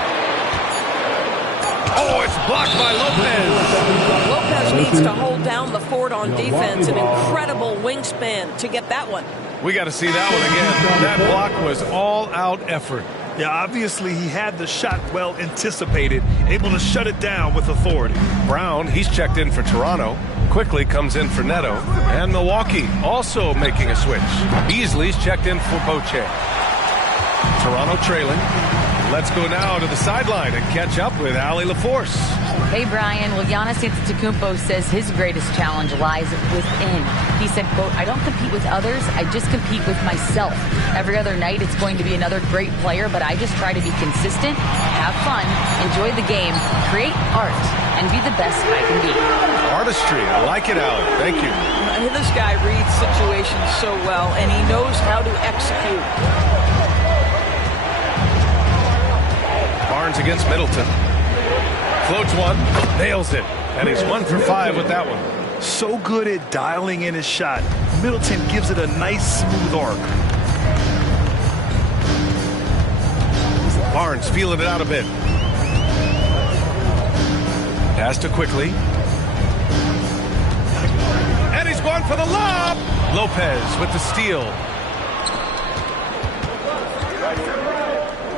Oh, it's blocked by Lopez. Lopez needs to hold down the fort on defense. An incredible wingspan to get that one. We got to see that one again. That block was all-out effort. Yeah, obviously he had the shot well anticipated, able to shut it down with authority. Brown, he's checked in for Toronto. Quickly comes in for Neto. And Milwaukee also making a switch. Beasley's checked in for Boche. Toronto trailing. Let's go now to the sideline and catch up with Allie LaForce. Hey, Brian. Well, Giannis Antetokounmpo says his greatest challenge lies within. He said, quote, "I don't compete with others. I just compete with myself. Every other night it's going to be another great player, but I just try to be consistent, have fun, enjoy the game, create art, and be the best I can be." Artistry. I like it, Allie. Thank you. This guy reads situations so well, and he knows how to execute. Barnes against Middleton. Floats one, nails it, and he's 1 for 5 with that one. So good at dialing in his shot. Middleton gives it a nice smooth arc. Barnes feeling it out a bit. Pass to Quickly. And he's going for the lob. Lopez with the steal.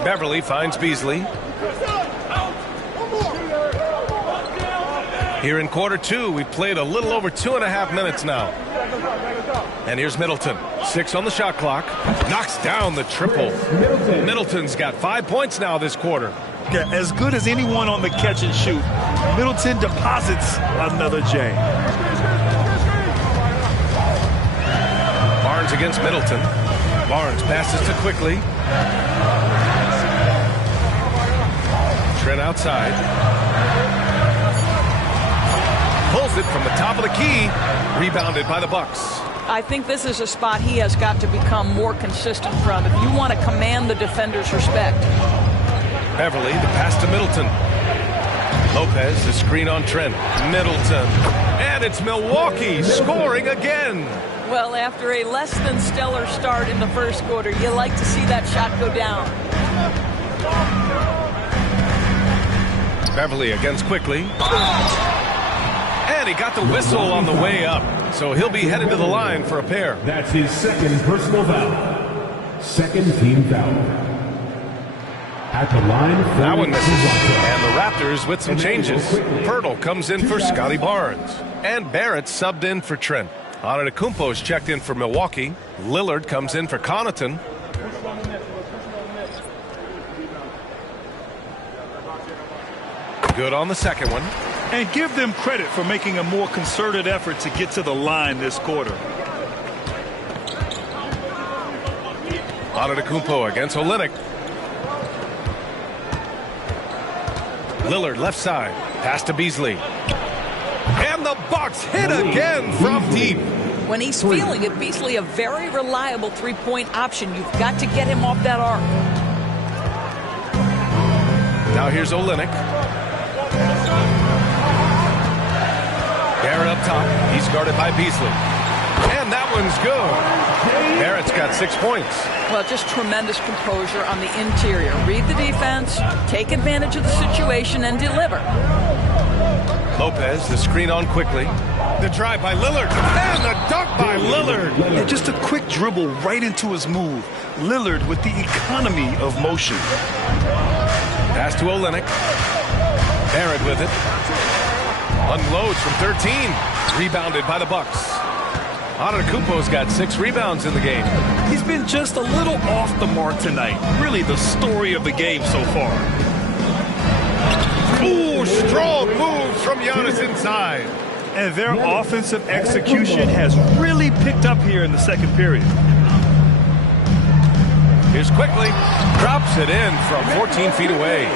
Beverly finds Beasley. Here in quarter two, we've played a little over 2.5 minutes now. And here's Middleton. 6 on the shot clock. Knocks down the triple. Middleton's got 5 points now this quarter. Yeah, as good as anyone on the catch and shoot. Middleton deposits another J. Barnes against Middleton. Barnes passes to Quickly. Trent outside. Pulls it from the top of the key. Rebounded by the Bucks. I think this is a spot he has got to become more consistent from if you want to command the defender's respect. Beverly, the pass to Middleton. Lopez, the screen on Trent. Middleton. And it's Milwaukee scoring again. Well, after a less than stellar start in the first quarter, you like to see that shot go down. Beverly against Quickly. And he got the whistle on the way up. So he'll be headed to the line for a pair. That's his second personal foul. Second team foul. At the line, that one misses. And the Raptors with some changes. Pirtle comes in for Scotty Barnes. And Barrett subbed in for Trent. Antetokounmpo's checked in for Milwaukee. Lillard comes in for Connaughton. Good on the second one. And give them credit for making a more concerted effort to get to the line this quarter. Antetokounmpo against Olynyk. Lillard left side. Pass to Beasley. And the Bucks hit again from deep. When he's feeling it, Beasley a very reliable three-point option. You've got to get him off that arc. Now here's Olynyk. Barrett up top. He's guarded by Beasley. And that one's good. Barrett's got 6 points. Well, just tremendous composure on the interior. Read the defense, take advantage of the situation, and deliver. Lopez, the screen on quickly. The drive by Lillard, and the dunk by Lillard. And just a quick dribble right into his move. Lillard with the economy of motion. Pass to Olynyk. Barrett with it. Unloads from 13. Rebounded by the Bucks. Antetokounmpo's got 6 rebounds in the game. He's been just a little off the mark tonight. Really the story of the game so far. Ooh, strong moves from Giannis inside. And their offensive execution has really picked up here in the second period. Here's Quickly. Drops it in from 14 feet away.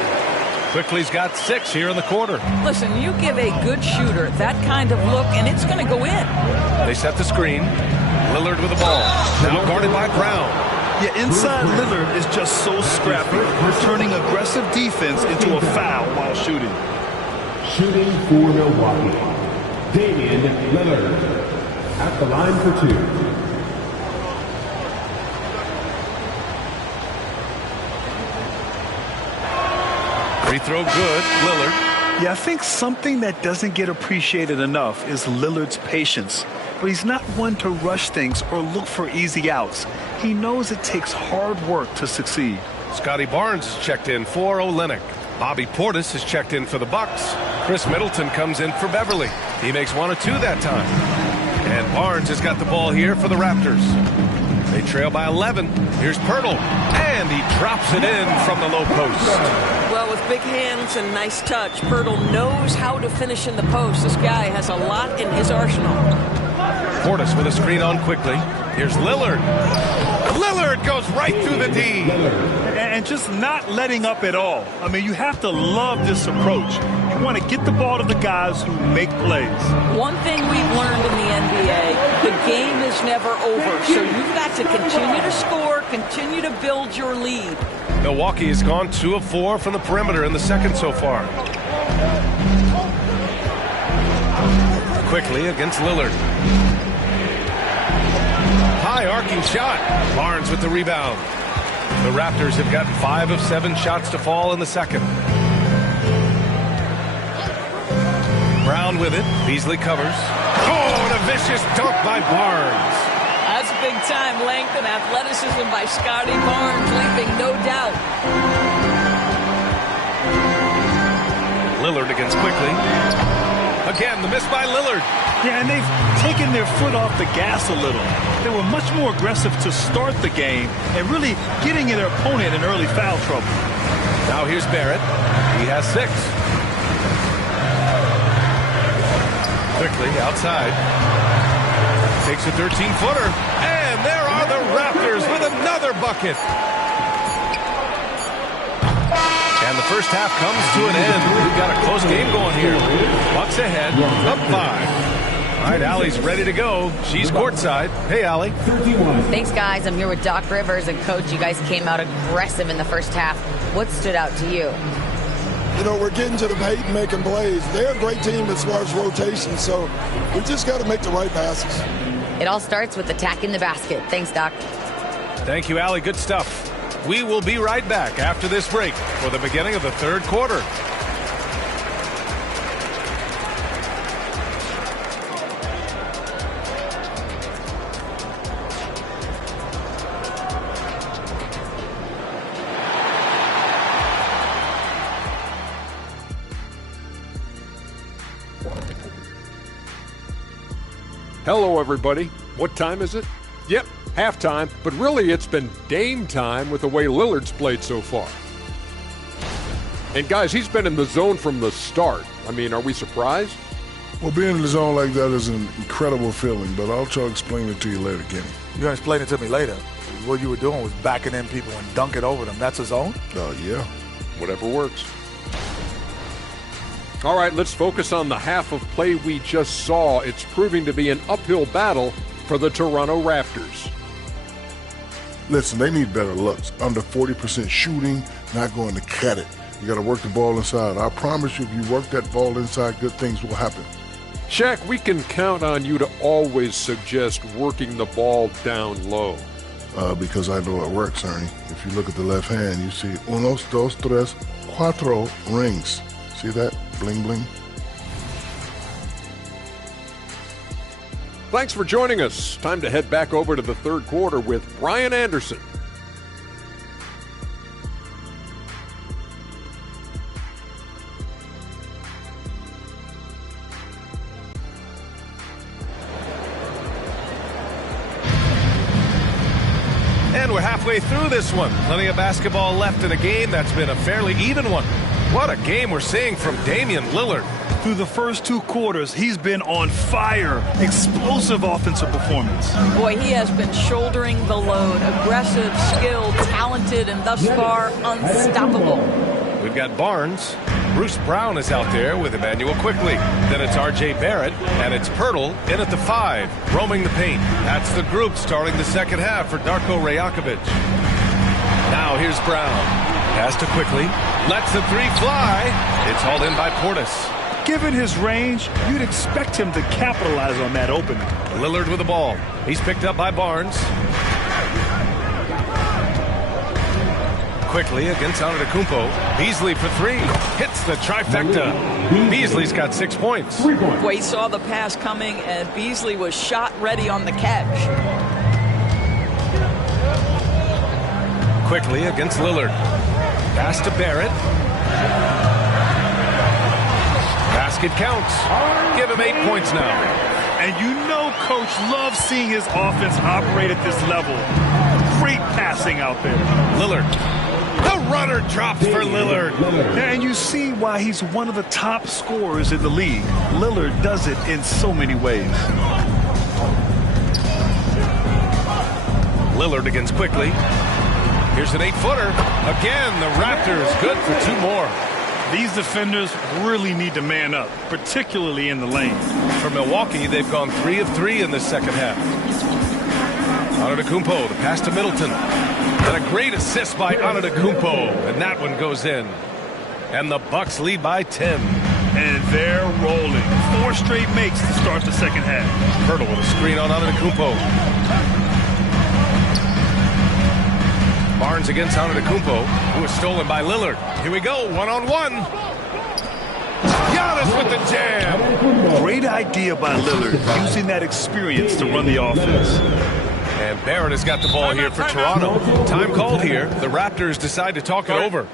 Quickly's got 6 here in the quarter. Listen, you give a good shooter that kind of look, and it's going to go in. They set the screen. Lillard with the ball. Now guarded by Brown. Yeah, inside Lillard is just so scrappy, turning aggressive defense into a foul while shooting. Shooting for Milwaukee, Damian Lillard at the line for 2. Free throw good, Lillard. Yeah, I think something that doesn't get appreciated enough is Lillard's patience. But he's not one to rush things or look for easy outs. He knows it takes hard work to succeed. Scotty Barnes is checked in for Olynyk. Bobby Portis is checked in for the Bucks. Chris Middleton comes in for Beverly. He makes 1 of 2 that time. And Barnes has got the ball here for the Raptors. They trail by 11. Here's Pirtle. And he drops it in from the low post. Well, with big hands and nice touch, Pirtle knows how to finish in the post. This guy has a lot in his arsenal. Portis with a screen on quickly. Here's Lillard. Lillard goes right through the D. And just not letting up at all. I mean, you have to love this approach. You want to get the ball to the guys who make plays. One thing we've learned in the NBA, the game is never over. So you've got to continue to score, continue to build your lead. Milwaukee has gone 2 of 4 from the perimeter in the second so far. Quickly against Lillard. High arcing shot. Barnes with the rebound. The Raptors have gotten 5 of 7 shots to fall in the second. Brown with it. Beasley covers. Oh, and a vicious dunk by Barnes. That's big time length and athleticism by Scotty Barnes, leaving no doubt. Lillard against Quickly. Again, the miss by Lillard. Yeah, and they've taken their foot off the gas a little. They were much more aggressive to start the game and really getting their opponent in early foul trouble. Now here's Barrett. He has 6. Quickly outside. Takes a 13-footer. And there are the Raptors with another bucket. And the first half comes to an end. We've got a close game going here. Bucks ahead, up 5. All right, Allie's ready to go. She's courtside. Hey, Allie. Thanks, guys. I'm here with Doc Rivers. And, Coach, you guys came out aggressive in the first half. What stood out to you? You know, we're getting to the paint and making plays. They're a great team as far as rotation, so we just got to make the right passes. It all starts with attacking the basket. Thanks, Doc. Thank you, Allie. Good stuff. We will be right back after this break for the beginning of the third quarter. Hello, everybody. What time is it? Yep, halftime, but really it's been Dame time with the way Lillard's played so far. And guys, he's been in the zone from the start. I mean, are we surprised? Well, being in the zone like that is an incredible feeling, but I'll try to explain it to you later, Kenny. You're going to explain it to me later. What you were doing was backing in people and dunking over them. That's a zone? Yeah. Whatever works. All right, let's focus on the half of play we just saw. It's proving to be an uphill battle for the Toronto Raptors. Listen, they need better looks. Under 40% shooting, not going to cut it. You got to work the ball inside. I promise you, if you work that ball inside, good things will happen. Shaq, we can count on you to always suggest working the ball down low. Because I know it works, Ernie. If you look at the left hand, you see unos, dos, tres, cuatro rings. See that? Bling, bling. Thanks for joining us. Time to head back over to the third quarter with Brian Anderson. And we're halfway through this one. Plenty of basketball left in a game that's been a fairly even one. What a game we're seeing from Damian Lillard. Through the first 2 quarters, he's been on fire. Explosive offensive performance. Boy, he has been shouldering the load. Aggressive, skilled, talented, and thus far unstoppable. We've got Barnes. Bruce Brown is out there with Emmanuel Quickly. Then it's R.J. Barrett, and it's Pirtle in at the 5, roaming the paint. That's the group starting the second half for Darko Rajakovic. Now here's Brown. Pass to Quickly. Lets the 3 fly. It's hauled in by Portis. Given his range, you'd expect him to capitalize on that opening. Lillard with the ball. He's picked up by Barnes. Quickly against Antetokounmpo. Beasley for 3. Hits the trifecta. Beasley's got 6 points. Boy, he saw the pass coming, and Beasley was shot ready on the catch. Quickly against Lillard. Pass to Barrett. Basket counts. Give him 8 points now. And you know Coach loves seeing his offense operate at this level. Great passing out there. Lillard. The runner drops for Lillard. And you see why he's one of the top scorers in the league. Lillard does it in so many ways. Lillard against Quickly. Here's an 8-footer. Again, the Raptors good for 2 more. These defenders really need to man up, particularly in the lane. For Milwaukee, they've gone 3 of 3 in the second half. Antetokounmpo, the pass to Middleton. And a great assist by Antetokounmpo, and that one goes in. And the Bucks lead by 10. And they're rolling. 4 straight makes to start the second half. Pirtle with a screen on Antetokounmpo. Barnes against Antetokounmpo, who was stolen by Lillard. Here we go, one-on-one. Giannis with the jam. Great idea by Lillard, using that experience to run the offense. And Barrett has got the ball here for Toronto. Time called here. The Raptors decide to talk it over.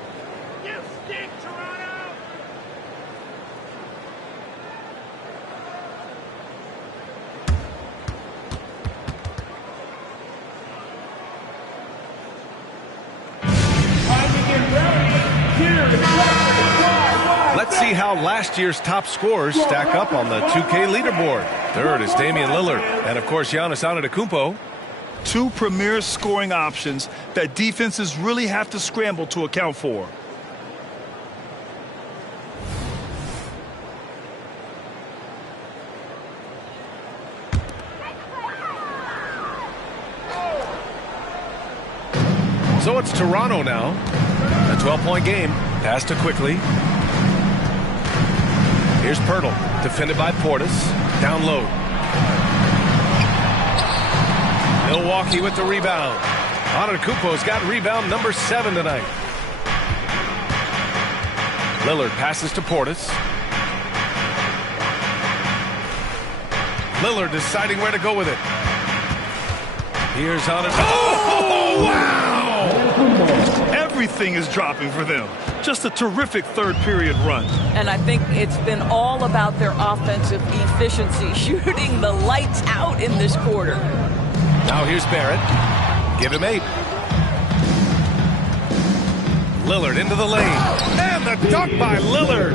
Let's see how last year's top scorers stack up on the 2K leaderboard. Third is Damian Lillard, and of course Giannis Antetokounmpo. 2 premier scoring options that defenses really have to scramble to account for. So it's Toronto now. A 12-point game. Pass to Quickly. Here's Pirtle, defended by Portis. Down low. Milwaukee with the rebound. Antetokounmpo's got rebound number 7 tonight. Lillard passes to Portis. Lillard deciding where to go with it. Here's Antetokounmpo. Oh, wow! Everything is dropping for them. Just a terrific third-period run. And I think it's been all about their offensive efficiency, shooting the lights out in this quarter. Now here's Barrett. Give him 8. Lillard into the lane. And the dunk by Lillard.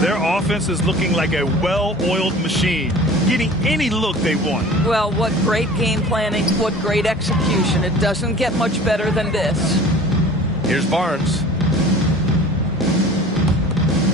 Their offense is looking like a well-oiled machine, getting any look they want. Well, what great game planning, what great execution. It doesn't get much better than this. Here's Barnes.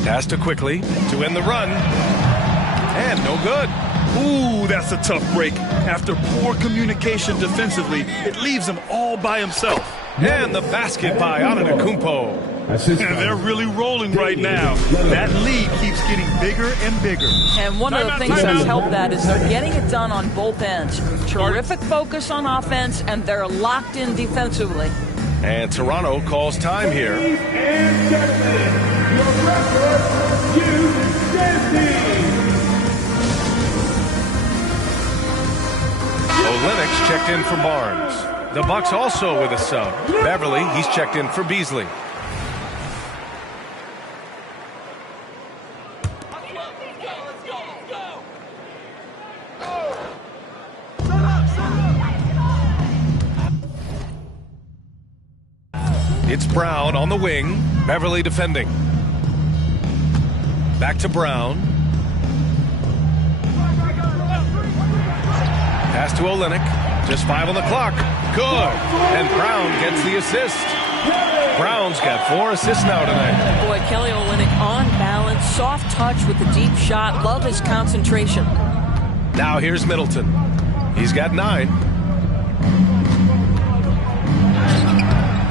Pass to Quickly to end the run. And no good. Ooh, that's a tough break. After poor communication defensively, it leaves him all by himself. And the basket by Antetokounmpo. And they're really rolling right now. That lead keeps getting bigger and bigger. And one of the things that's helped that is they're getting it done on both ends. Terrific focus on offense, and they're locked in defensively. And Toronto calls time here. And gentlemen, your referee, Hugh Stanley. Olynyk's checked in for Barnes. The Bucks also with a sub. Beverly, he's checked in for Beasley. It's Brown on the wing. Beverly defending. Back to Brown. Pass to Olynyk. Just 5 on the clock. Good. And Brown gets the assist. Brown's got 4 assists now tonight. Boy, Kelly Olynyk on balance, soft touch with the deep shot. Love his concentration. Now here's Middleton. He's got 9.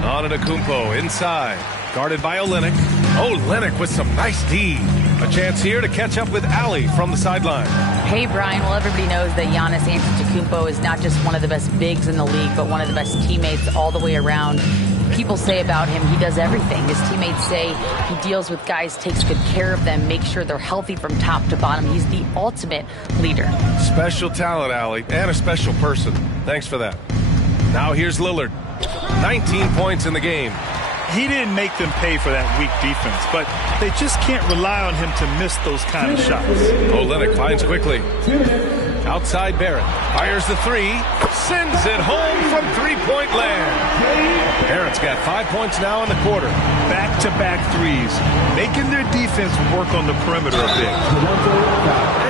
Antetokounmpo inside. Guarded by Olynyk. Olynyk with some nice D. A chance here to catch up with Allie from the sideline. Hey, Brian. Well, everybody knows that Giannis Antetokounmpo is not just one of the best bigs in the league, but one of the best teammates all the way around. People say about him, he does everything. His teammates say he deals with guys, takes good care of them, makes sure they're healthy from top to bottom. He's the ultimate leader. Special talent, Allie, and a special person. Thanks for that. Now here's Lillard. 19 points in the game. He didn't make them pay for that weak defense, but they just can't rely on him to miss those kind of shots. Olynyk finds quickly. Outside Barrett. Fires the 3. Sends it home from three-point land. Barrett's got 5 points now in the quarter. Back-to-back threes, making their defense work on the perimeter a bit.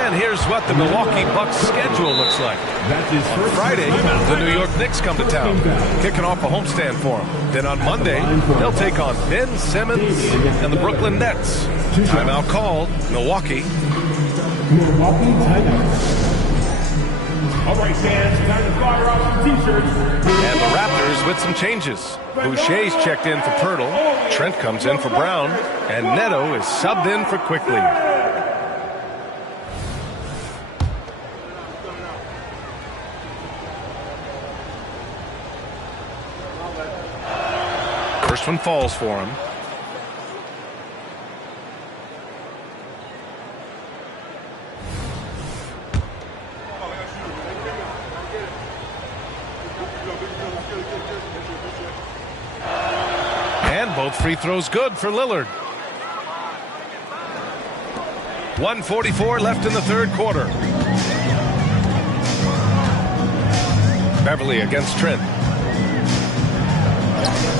And here's what the Milwaukee Bucks schedule looks like. On Friday, the New York Knicks come to town, kicking off a homestand for them. Then on Monday, they'll take on Ben Simmons and the Brooklyn Nets. Timeout called. Milwaukee. Milwaukee timeout. All right, fans, time to fire off some T-shirts. And the Raptors with some changes. Boucher's checked in for Pirtle. Trent comes in for Brown. And Neto is subbed in for Quickly. First one falls for him. And both free throws good for Lillard. 1:44 left in the third quarter. Beverly against Trent.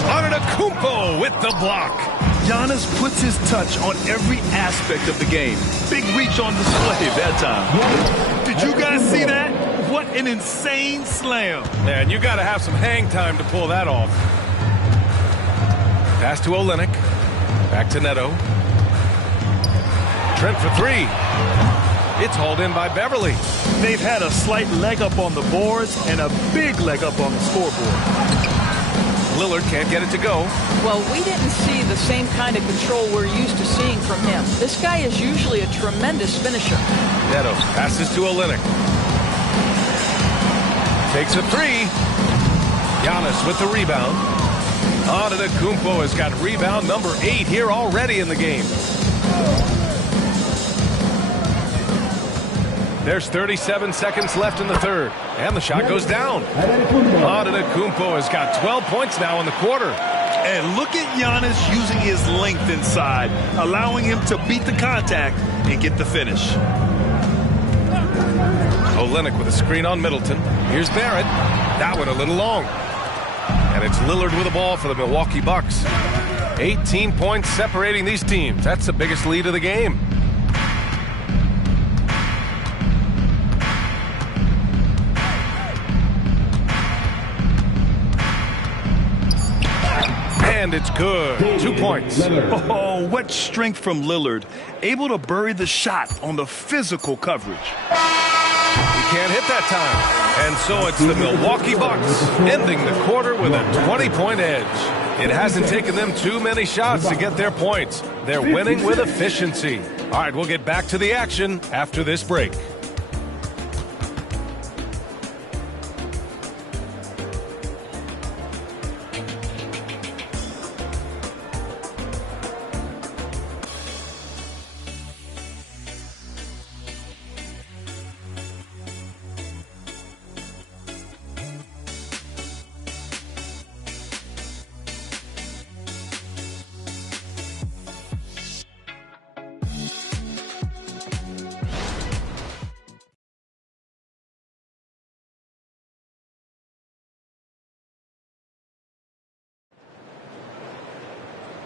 Antetokounmpo with the block. Giannis puts his touch on every aspect of the game. Big reach on display that time. Did you guys see that? What an insane slam. Man, you got to have some hang time to pull that off. Pass to Olynyk. Back to Neto. Trent for 3. It's hauled in by Beverly. They've had a slight leg up on the boards and a big leg up on the scoreboard. Lillard can't get it to go. Well, we didn't see the same kind of control we're used to seeing from him. This guy is usually a tremendous finisher. Neto passes to Olynyk. Takes a 3. Giannis with the rebound. Antetokounmpo has got rebound number 8 here already in the game. There's 37 seconds left in the third, and the shot goes down. Antetokounmpo has got 12 points now in the quarter. And look at Giannis using his length inside, allowing him to beat the contact and get the finish. Olynyk with a screen on Middleton. Here's Barrett. That one a little long. And it's Lillard with the ball for the Milwaukee Bucks. 18 points separating these teams. That's the biggest lead of the game. And it's good. 2 points. Oh, what strength from Lillard. Able to bury the shot on the physical coverage. He can't hit that time. And so it's the Milwaukee Bucks ending the quarter with a 20-point edge. It hasn't taken them too many shots to get their points. They're winning with efficiency. All right, we'll get back to the action after this break.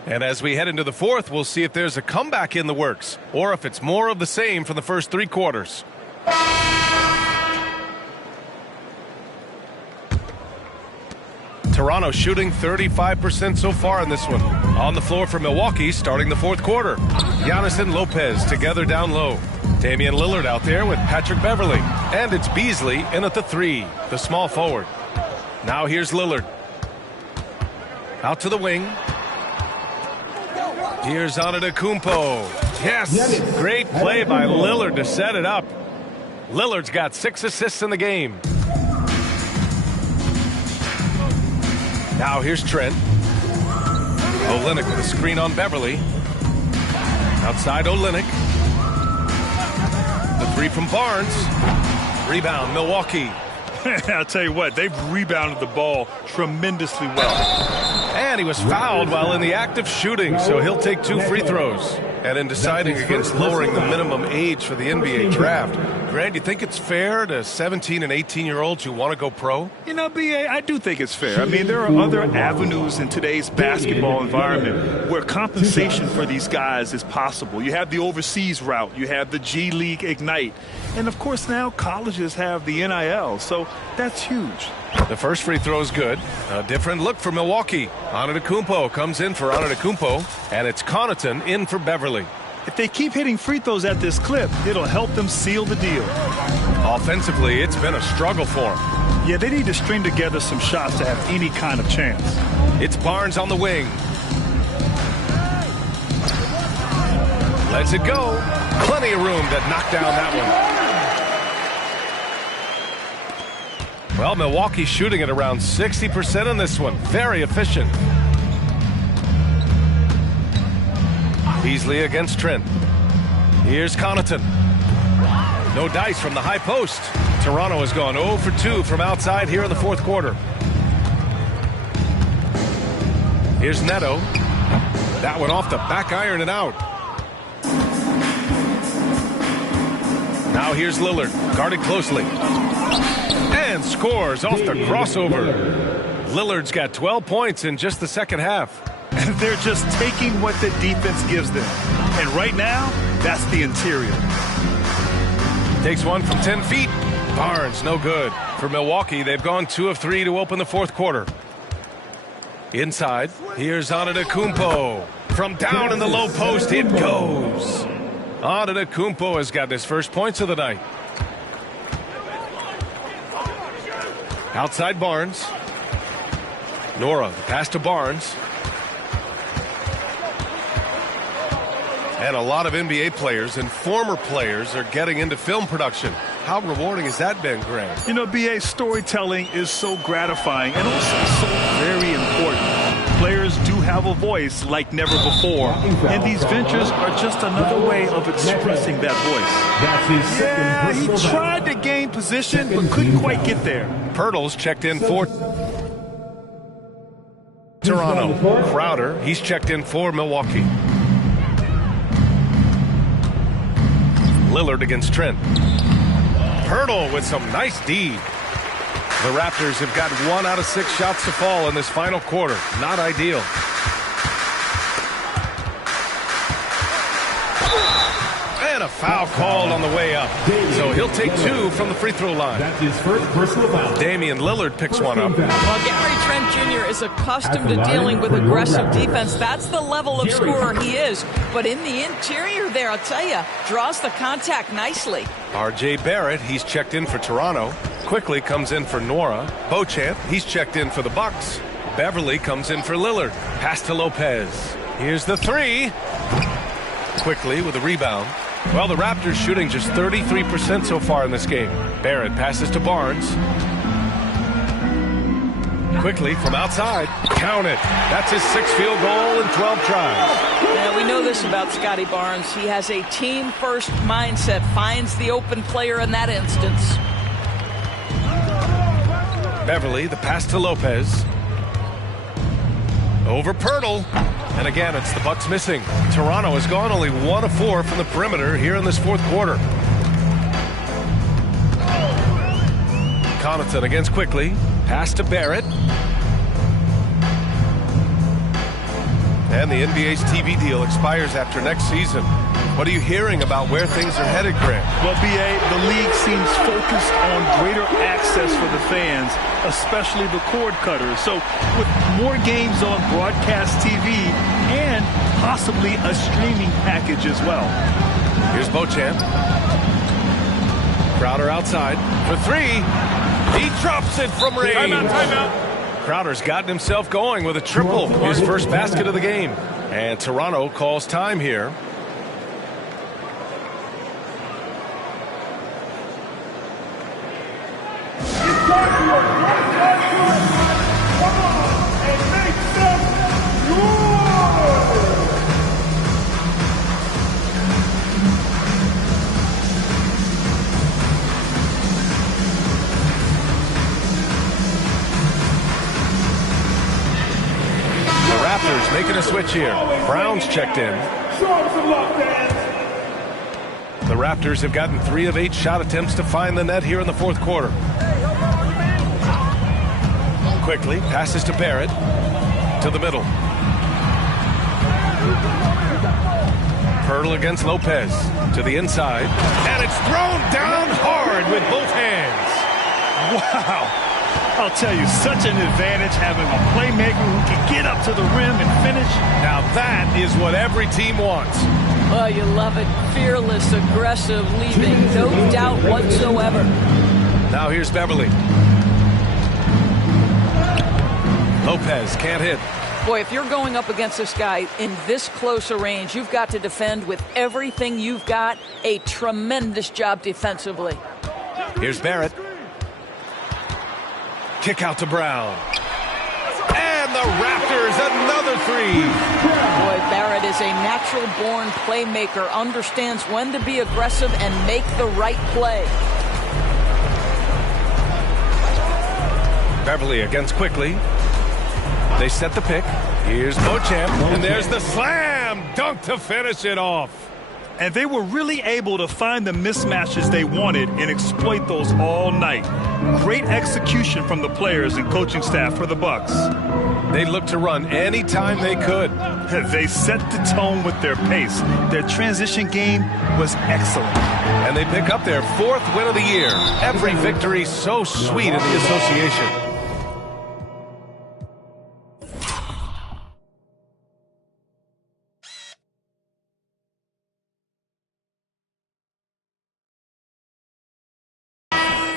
And as we head into the fourth, we'll see if there's a comeback in the works or if it's more of the same from the first 3 quarters. Toronto shooting 35% so far in this one. On the floor for Milwaukee starting the fourth quarter. Giannis and Lopez together down low. Damian Lillard out there with Patrick Beverley. And it's Beasley in at the 3, the small forward. Now here's Lillard. Out to the wing. Here's Antetokounmpo. Yes, great play by Lillard to set it up. Lillard's got 6 assists in the game. Now here's Trent. Olynyk with a screen on Beverley. Outside Olynyk. The 3 from Barnes. Rebound, Milwaukee. I'll tell you what, they've rebounded the ball tremendously well. And he was fouled while in the act of shooting, so he'll take 2 free throws. And in deciding against lowering the minimum age for the NBA draft, Grant, you think it's fair to 17 and 18-year-olds who want to go pro? You know, B.A., I do think it's fair. I mean, there are other avenues in today's basketball environment where compensation for these guys is possible. You have the overseas route. You have the G League Ignite. And, of course, now colleges have the NIL, so that's huge. The first free throw is good. A different look for Milwaukee. Antetokounmpo comes in for Antetokounmpo, and it's Connaughton in for Beverley. If they keep hitting free throws at this clip, it'll help them seal the deal. Offensively, it's been a struggle for them. Yeah, they need to string together some shots to have any kind of chance. It's Barnes on the wing. Lets it go. Plenty of room to knock down that one. Well, Milwaukee's shooting at around 60% in this one. Very efficient. Beasley against Trent. Here's Connaughton. No dice from the high post. Toronto has gone 0 for 2 from outside here in the fourth quarter. Here's Neto. That one off the back iron and out. Now here's Lillard, guarded closely. And scores off the crossover. Lillard's got 12 points in just the second half. And they're just taking what the defense gives them. And right now, that's the interior. Takes one from 10 feet. Barnes, no good. For Milwaukee, they've gone 2 of 3 to open the fourth quarter. Inside, here's Antetokounmpo. From down in the low post, it goes. Antetokounmpo has got his first points of the night. Outside Barnes. Nora, the pass to Barnes. And a lot of NBA players and former players are getting into film production. How rewarding has that been, Graham? You know, B.A., storytelling is so gratifying and also so very important. Players do have a voice like never before, and these ventures are just another way of expressing that voice. Yeah, he tried to gain position, but couldn't quite get there. Pirtle's checked in for Toronto. Crowder, he's checked in for Milwaukee. Lillard against Trent. Pirtle with some nice D. The Raptors have got 1 out of 6 shots to fall in this final quarter. Not ideal. And a foul called on the way up. So he'll take 2 from the free throw line. That's his first personal foul. Damian Lillard picks one up. Well, Gary Trent Jr. is accustomed to dealing with aggressive defense. That's the level of scorer he is. But in the interior there, I'll tell you, draws the contact nicely. R.J. Barrett, he's checked in for Toronto. Quickly comes in for Nora. Beauchamp, he's checked in for the Bucks. Beverly comes in for Lillard. Pass to Lopez. Here's the 3. Quickly with a rebound. Well, the Raptors shooting just 33% so far in this game. Barrett passes to Barnes. Quickly from outside. Count it. That's his 6th field goal in 12 tries. Yeah, we know this about Scotty Barnes. He has a team-first mindset. Finds the open player in that instance. Beverly, the pass to Lopez. Over Pirtle. And again, it's the Bucks missing. Toronto has gone only 1 of 4 from the perimeter here in this fourth quarter. Connaughton against Quickly. Pass to Barrett. And the NBA's TV deal expires after next season. What are you hearing about where things are headed, Grant? Well, B.A., the league seems focused on greater access for the fans, especially the cord cutters. So with more games on broadcast TV and possibly a streaming package as well. Here's Beauchamp. Crowder outside for three. He drops it from range. Timeout. Crowder's gotten himself going with a triple, his first basket of the game. And Toronto calls time here. Making a switch here. Brown's checked in. The Raptors have gotten 3 of 8 shot attempts to find the net here in the fourth quarter. Quickly passes to Barrett. To the middle. Hurdle against Lopez. To the inside. And it's thrown down hard with both hands. Wow. I'll tell you, such an advantage having a playmaker who can get up to the rim and finish. Now that is what every team wants. Oh, you love it. Fearless, aggressive, leaving no doubt whatsoever. Now here's Beverly. Lopez can't hit. Boy, if you're going up against this guy in this close a range, you've got to defend with everything you've got. A tremendous job defensively. Here's Barrett. Kick out to Brown. And the Raptors, another three. Boy, Barrett is a natural-born playmaker, understands when to be aggressive and make the right play. Beverly against Quickly. They set the pick. Here's Beauchamp, and there's the slam dunk to finish it off. And they were really able to find the mismatches they wanted and exploit those all night. Great execution from the players and coaching staff for the Bucks. They looked to run anytime they could. They set the tone with their pace. Their transition game was excellent. And they pick up their 4th win of the year. Every victory so sweet in the association.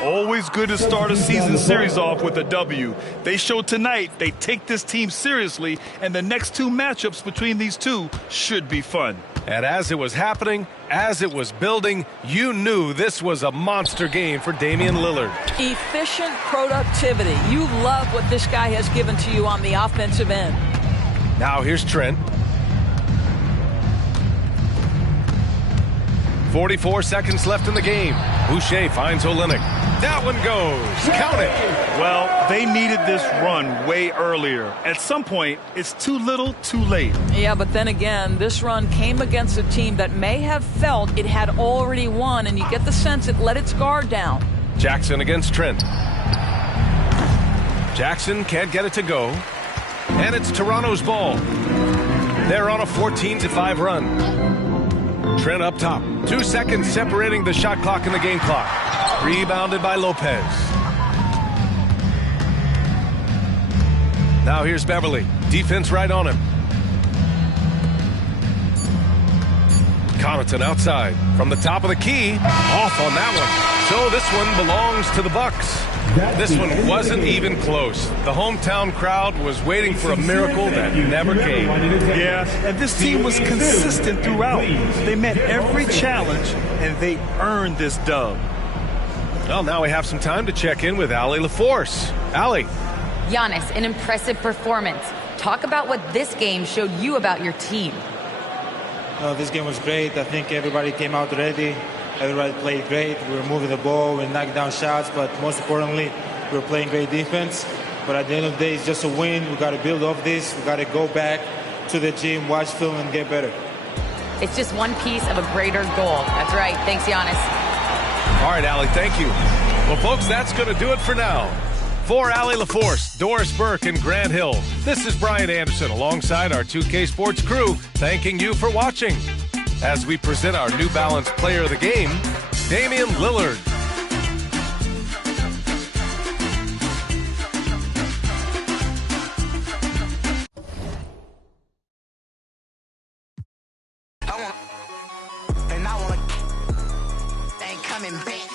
Always good to start a season series off with a W. They showed tonight they take this team seriously, and the next 2 matchups between these two should be fun. And as it was happening, as it was building, you knew this was a monster game for Damian Lillard. Efficient productivity. You love what this guy has given to you on the offensive end. Now here's Trent. 44 seconds left in the game. Boucher finds Olynyk. That one goes. Count it. Well, they needed this run way earlier. At some point, it's too little, too late. Yeah, but then again, this run came against a team that may have felt it had already won, and you get the sense it let its guard down. Jackson against Trent. Jackson can't get it to go. And it's Toronto's ball. They're on a 14-5 run. Trent up top. 2 seconds separating the shot clock and the game clock. Rebounded by Lopez. Now here's Beverly. Defense right on him. Connaughton outside. From the top of the key. Off on that one. So this one belongs to the Bucks. This one wasn't even close. The hometown crowd was waiting for a miracle that never came. Yeah, and this team was consistent throughout. They met every challenge, and they earned this dub. Well, now we have some time to check in with Allie LaForce. Allie. Giannis, an impressive performance. Talk about what this game showed you about your team. This game was great. I think everybody came out ready. Everybody played great. We were moving the ball. We knocked down shots. But most importantly, we were playing great defense. But at the end of the day, it's just a win. We got to build off this. We got to go back to the gym, watch film, and get better. It's just one piece of a greater goal. That's right. Thanks, Giannis. All right, Allie, thank you. Well, folks, that's going to do it for now. For Allie LaForce, Doris Burke, and Grant Hill, this is Brian Anderson alongside our 2K Sports crew, thanking you for watching. As we present our New Balance Player of the Game, Damian Lillard. Ain't coming back.